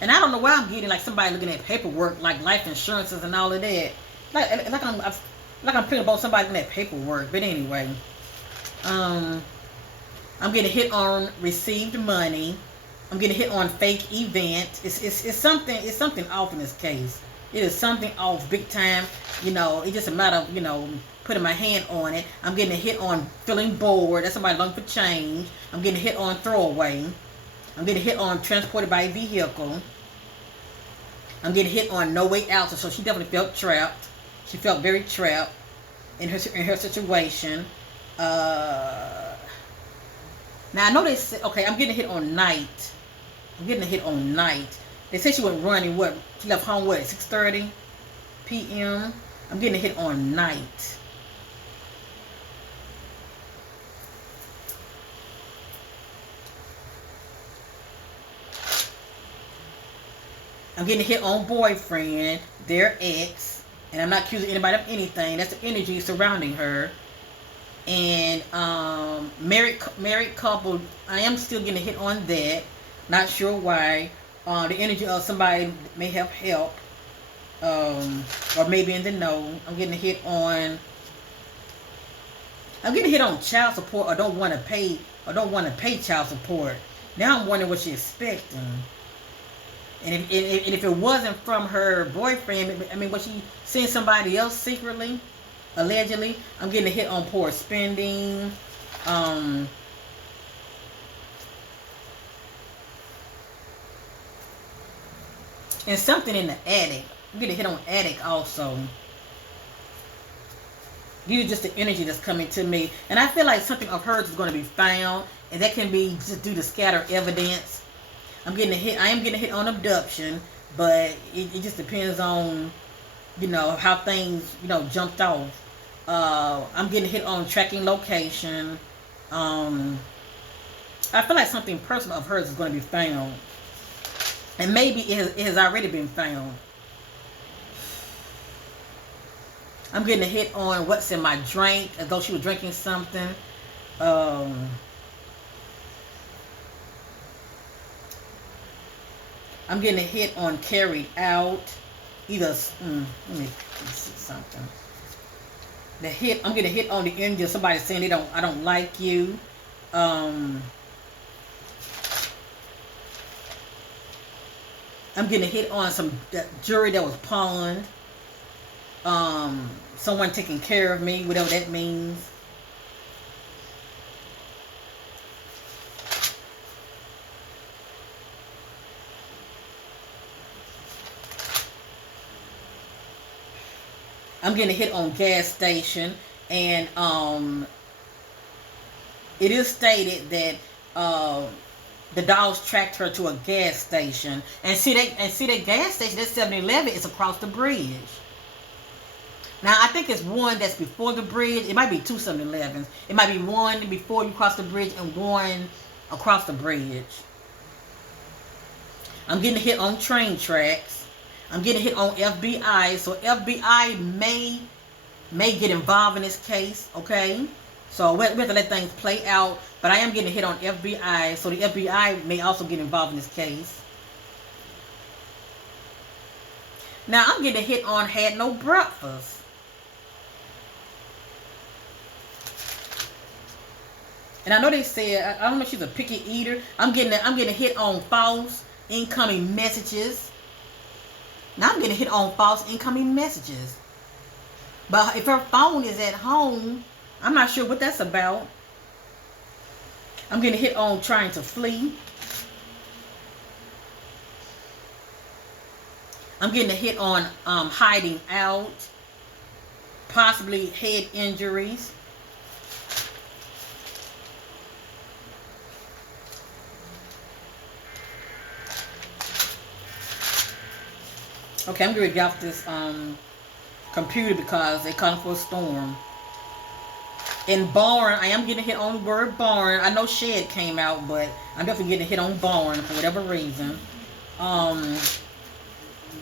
And I don't know why I'm getting like somebody looking at paperwork, like life insurances and all of that. Like I'm picking up on somebody looking at paperwork. But anyway, I'm getting hit on received money. I'm getting hit on fake event. It's something off in this case. It is something off big time. You know, it's just a matter of, you know, putting my hand on it. I'm getting a hit on feeling bored. That's somebody looking for change. I'm getting a hit on throwaway. I'm getting hit on transported by a vehicle. I'm getting hit on no way out. So she definitely felt trapped. She felt very trapped in her situation. Now I know they said, okay, I'm getting hit on night. I'm getting a hit on night. They said she went running. What? She left home what? At 6:30 p.m. I'm getting a hit on night. I'm getting hit on boyfriend, their ex, and I'm not accusing anybody of anything. That's the energy surrounding her. And married couple, I am still getting a hit on that. Not sure why. The energy of somebody may have help, or maybe in the know. I'm getting a hit on. I'm getting hit on child support, or don't want to pay child support. Now I'm wondering what she's expecting. And if it wasn't from her boyfriend, I mean, was she seeing somebody else secretly, allegedly? I'm getting a hit on poor spending. And something in the attic. I'm getting a hit on attic also. These are just the energy that's coming to me. And I feel like something of hers is going to be found. And that can be just due to scattered evidence. I'm getting a hit. I am getting a hit on abduction, but it just depends on, you know, how things, you know, jumped off. I'm getting hit on tracking location. I feel like something personal of hers is going to be found, and maybe it has already been found. I'm getting a hit on what's in my drink, as though she was drinking something. I'm getting a hit on carried out. Either, let me see something. The hit, I'm getting a hit on the end of somebody saying I don't like you. I'm getting a hit on some jewelry that was pawned. Someone taking care of me, whatever that means. I'm getting a hit on gas station, and it is stated that the dogs tracked her to a gas station, and see that gas station, that 7-Eleven, is across the bridge. Now I think it's one that's before the bridge. It might be two 7-Elevens. It might be one before you cross the bridge and one across the bridge. I'm getting hit on train tracks. I'm getting hit on FBI, so FBI may get involved in this case, okay? So we have to let things play out, but I am getting hit on FBI, so the FBI may also get involved in this case. Now I'm getting hit on had no breakfast. And I know they said, I don't know if she's a picky eater. I'm getting hit on false incoming messages. Now I'm getting hit on false incoming messages. But if her phone is at home, I'm not sure what that's about. I'm getting hit on trying to flee. I'm getting a hit on hiding out. Possibly head injuries. Okay, I'm going to get off this computer because they're calling for a storm. In barn, I am getting hit on the word barn. I know shed came out, but I'm definitely getting hit on barn for whatever reason. I'm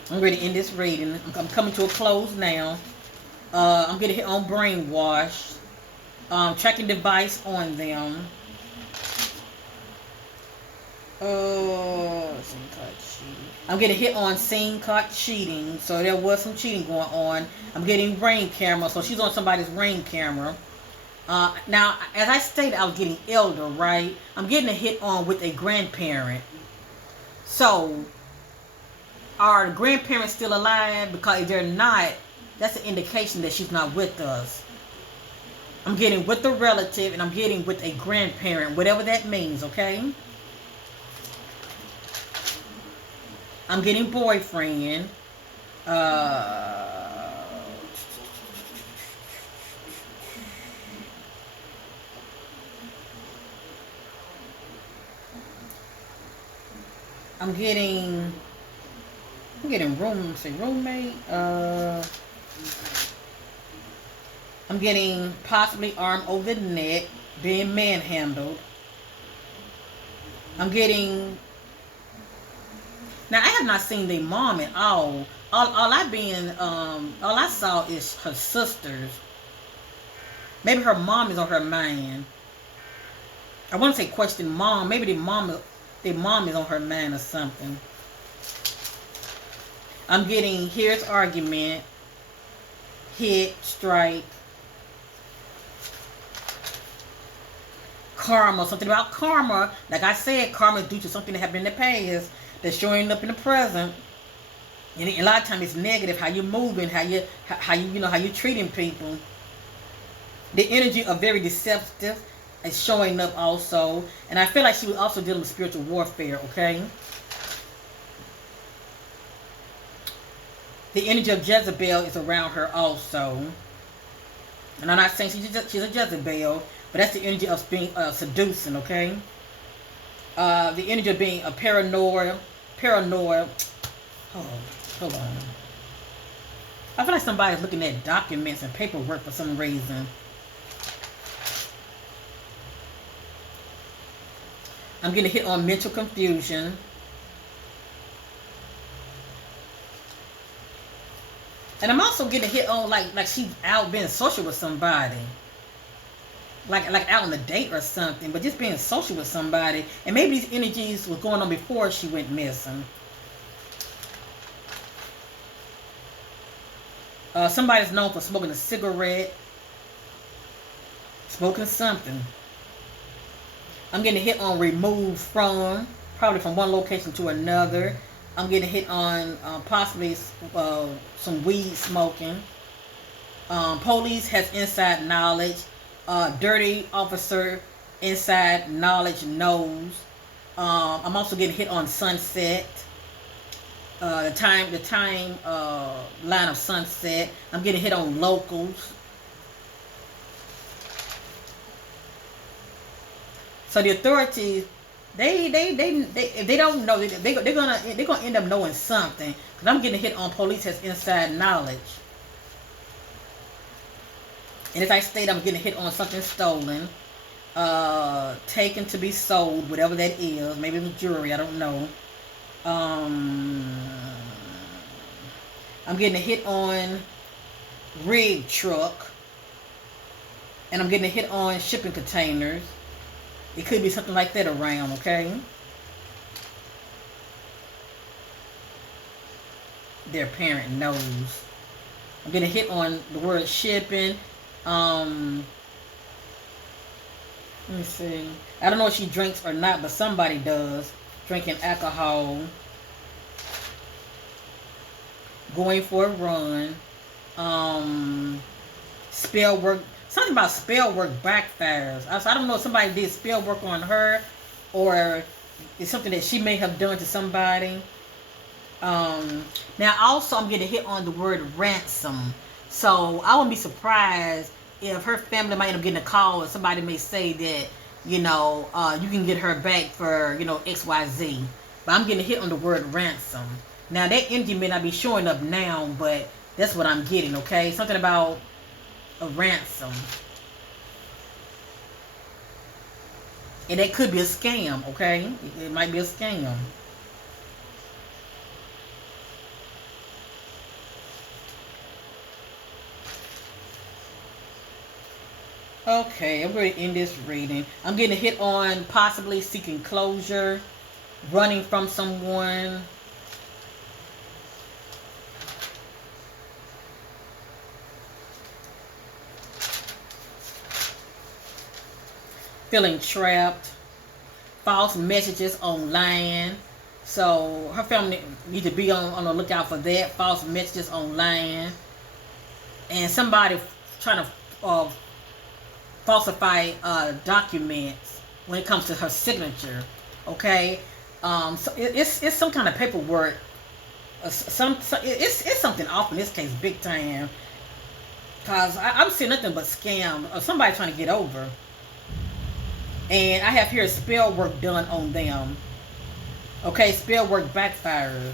ready to end this reading. I'm coming to a close now. I'm getting hit on brainwash. Tracking device on them. I'm getting hit on scene caught cheating. So there was some cheating going on. I'm getting ring camera. So she's on somebody's ring camera. Now, as I stated, I was getting elder, right? I'm getting a hit on with a grandparent. So, are the grandparents still alive? Because if they're not, that's an indication that she's not with us. I'm getting with a relative and I'm getting with a grandparent, whatever that means, okay? I'm getting boyfriend. I'm getting roommate. I'm getting possibly arm over the neck, being manhandled. I'm getting. Now I have not seen the mom at all. All I saw is her sisters. Maybe her mom is on her mind. I want to say question mom. Maybe the mom is on her mind or something. I'm getting here's argument, hit, strike, karma. Something about karma. Like I said, karma is due to something that happened in the past that's showing up in the present. And a lot of times it's negative. How you moving, how you treating people. The energy of very deceptive is showing up also, and I feel like she was also dealing with spiritual warfare. Okay. The energy of Jezebel is around her also. And I'm not saying she's a Jezebel, but that's the energy of being seducing, okay? The energy of being a paranoia. Oh, hold on. I feel like somebody's looking at documents and paperwork for some reason. I'm getting hit on mental confusion. And I'm also getting hit on like she's out being social with somebody. Like out on a date or something, but just being social with somebody. And maybe these energies was going on before she went missing. Somebody's known for smoking a cigarette. Smoking something. I'm getting hit on removed from, probably from one location to another. I'm getting hit on possibly some weed smoking. Police has inside knowledge. Dirty officer inside knowledge knows. I'm also getting hit on sunset. The time line of sunset. I'm getting hit on locals. So the authorities, if they don't know, they're gonna end up knowing something. Cause I'm getting hit on police has inside knowledge. And as I state, I'm getting hit on something stolen, taken to be sold, whatever that is. Maybe it was jewelry, I don't know. I'm getting a hit on rig truck, and I'm getting a hit on shipping containers. It could be something like that around, okay? Their parent knows. I'm getting hit on the word shipping. What Let me see. I don't know if she drinks or not, but somebody does. Drinking alcohol. Going for a run. Spell work. Something about spell work backfires. I don't know if somebody did spell work on her, or it's something that she may have done to somebody. Now also I'm getting hit on the word ransom. So I wouldn't be surprised if her family might end up getting a call, and somebody may say that, you know, you can get her back for, you know, XYZ. But I'm getting hit on the word ransom. Now that energy may not be showing up now, but that's what I'm getting, okay? Something about a ransom. And that could be a scam, okay? It might be a scam. Okay, I'm going to end this reading. I'm getting a hit on possibly seeking closure, running from someone. Feeling trapped. False messages online. So her family need to be on the lookout for that. False messages online. And somebody trying to falsify documents when it comes to her signature. Okay, so it's some kind of paperwork. It's something off in this case, big time. Cause I'm seeing nothing but scam or somebody trying to get over. And I have here spell work done on them. Okay, spell work backfires.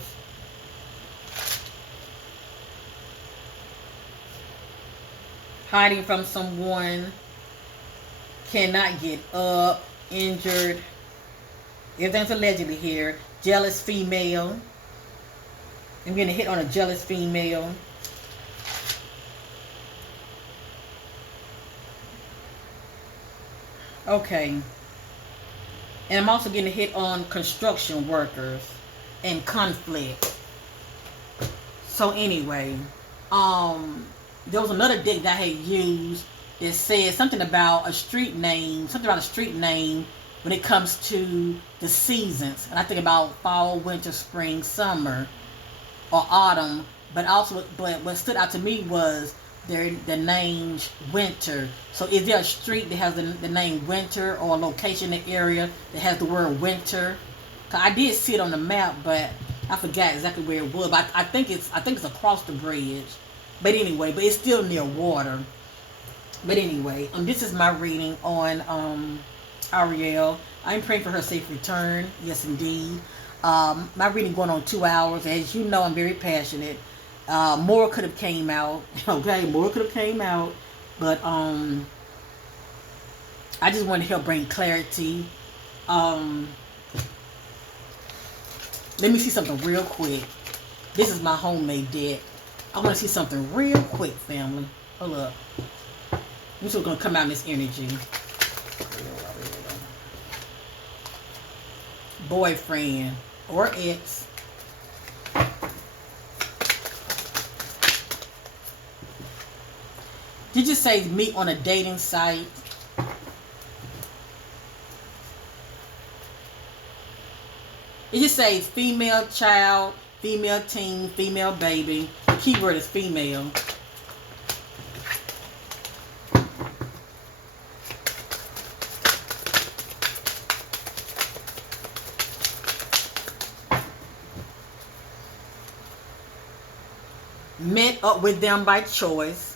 Hiding from someone. Cannot get up. Injured. Everything's allegedly here. Jealous female. I'm getting hit on a jealous female. Okay. And I'm also getting hit on construction workers and conflict. So anyway, there was another deck that I had used that said something about a street name, when it comes to the seasons. And I think about fall, winter, spring, summer, or autumn. But what stood out to me was the name winter. So is there a street that has the name winter, or a location in the area that has the word winter? 'Cause I did see it on the map, but I forgot exactly where it was. But I think it's across the bridge. But anyway, but it's still near water. But anyway, this is my reading on Arielle. I'm praying for her safe return. Yes, indeed. My reading going on 2 hours. As you know, I'm very passionate. More could have came out. Okay, more could have came out. But I just want to help bring clarity. Let me see something real quick. This is my homemade deck. I want to see something real quick, family. Hold up. This is going to come out in this energy. Boyfriend or ex. Did you say meet on a dating site? It just says female child, female teen, female baby. The keyword is female. Met up with them by choice.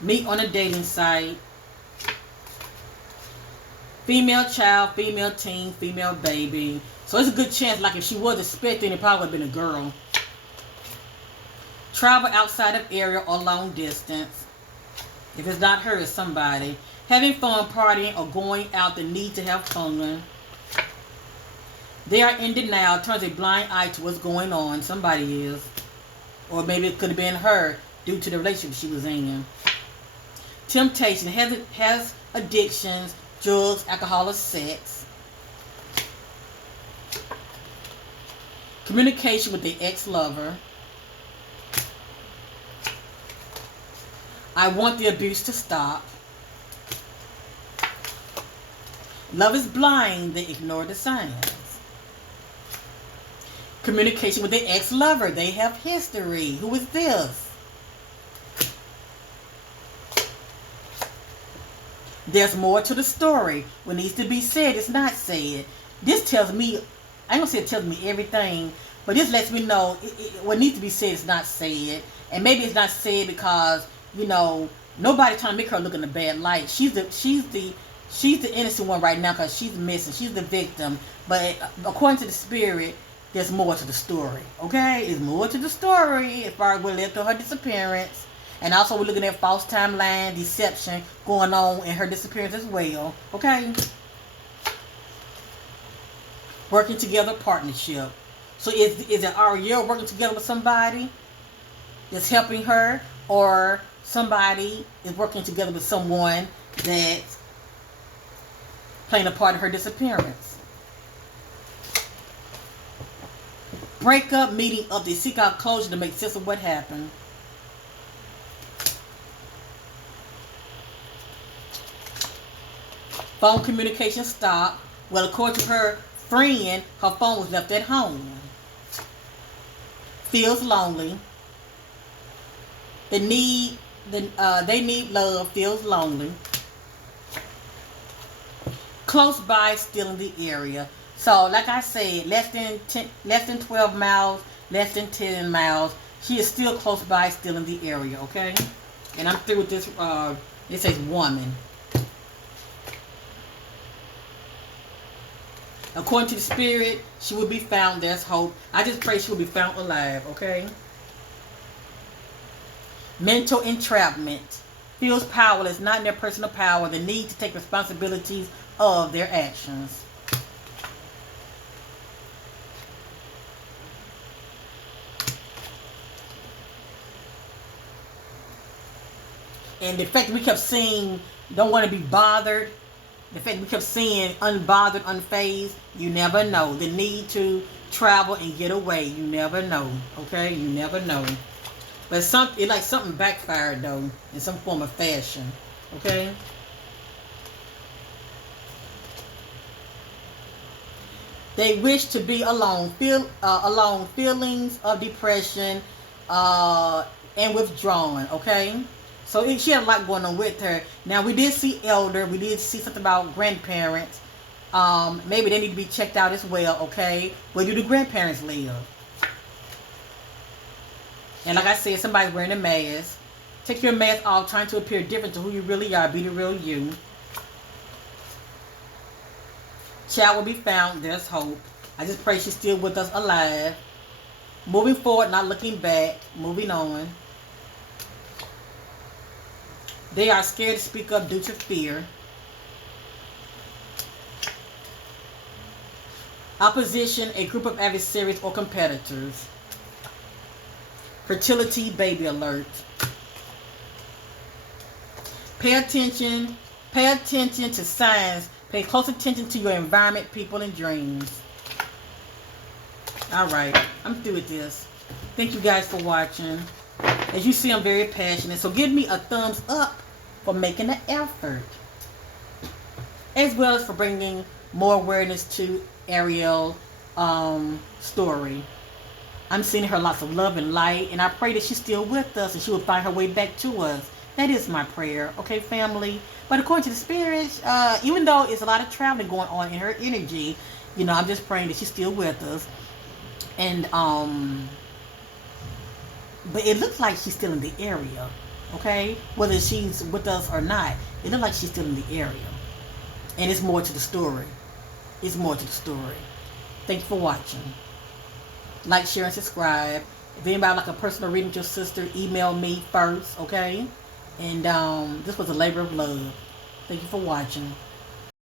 Meet on a dating site. Female child, female teen, female baby. So it's a good chance, like if she was expecting, it probably would have been a girl. Travel outside of area or long distance. If it's not her, it's somebody. Having fun, partying, or going out, the need to have fun. They are in denial, turns a blind eye to what's going on. Somebody is. Or maybe it could have been her due to the relationship she was in. Temptation, has addictions, drugs, alcohol, or sex. Communication with the ex-lover. I want the abuse to stop. Love is blind, they ignore the signs. Communication with their ex-lover, they have history. Who is this? There's more to the story. What needs to be said is not said. This tells me, I don't say it tells me everything, but this lets me know what needs to be said is not said. And maybe it's not said because, you know, nobody trying to make her look in a bad light. She's the innocent one right now because she's missing. She's the victim. But according to the spirit, there's more to the story. Okay? There's more to the story as far as what led to her disappearance. And also we're looking at false timeline, deception going on in her disappearance as well. Okay? Working together partnership. So is it Arielle working together with somebody that's helping her, or somebody is working together with someone that's playing a part in her disappearance? Break up, meeting up. They seek out closure to make sense of what happened. Phone communication stopped. Well, according to her friend, her phone was left at home. Feels lonely. They need love. Feels lonely. Close by, still in the area. So, like I said, less than 12 miles, less than 10 miles. She is still close by, still in the area. Okay, and I'm through with this. It says woman. According to the spirit, she will be found. There's hope. I just pray she will be found alive, okay? Mental entrapment. Feels powerless, not in their personal power. The need to take responsibilities of their actions. And the fact that we kept seeing, don't want to be bothered. The fact we kept seeing unbothered, unfazed, you never know. The need to travel and get away, you never know. Okay, you never know. But it's like something backfired though, in some form of fashion. Okay. They wish to be alone. Alone. Feelings of depression and withdrawn. Okay. So she had a lot going on with her. Now we did see elder. We did see something about grandparents. Maybe they need to be checked out as well. Okay, where do the grandparents live? And like I said, somebody's wearing a mask. Take your mask off, trying to appear different to who you really are. Be the real you. Child will be found. There's hope. I just pray she's still with us, alive. Moving forward, not looking back. Moving on. They are scared to speak up due to fear. Opposition, a group of adversaries or competitors. Fertility, baby alert. Pay attention to signs. Pay close attention to your environment, people, and dreams. Alright, I'm through with this. Thank you guys for watching. As you see, I'm very passionate. So give me a thumbs up for making an effort, as well as for bringing more awareness to Arielle's story. I'm sending her lots of love and light, and I pray that she's still with us and she will find her way back to us. That is my prayer, okay, family? But according to the spirits, even though it's a lot of traveling going on in her energy, you know, I'm just praying that she's still with us. And but it looks like she's still in the area. Okay, whether she's with us or not, it looks like she's still in the area. And it's more to the story. It's more to the story. Thank you for watching. Like, share, and subscribe. If anybody would like a personal reading with your sister, email me first, okay? And this was a labor of love. Thank you for watching.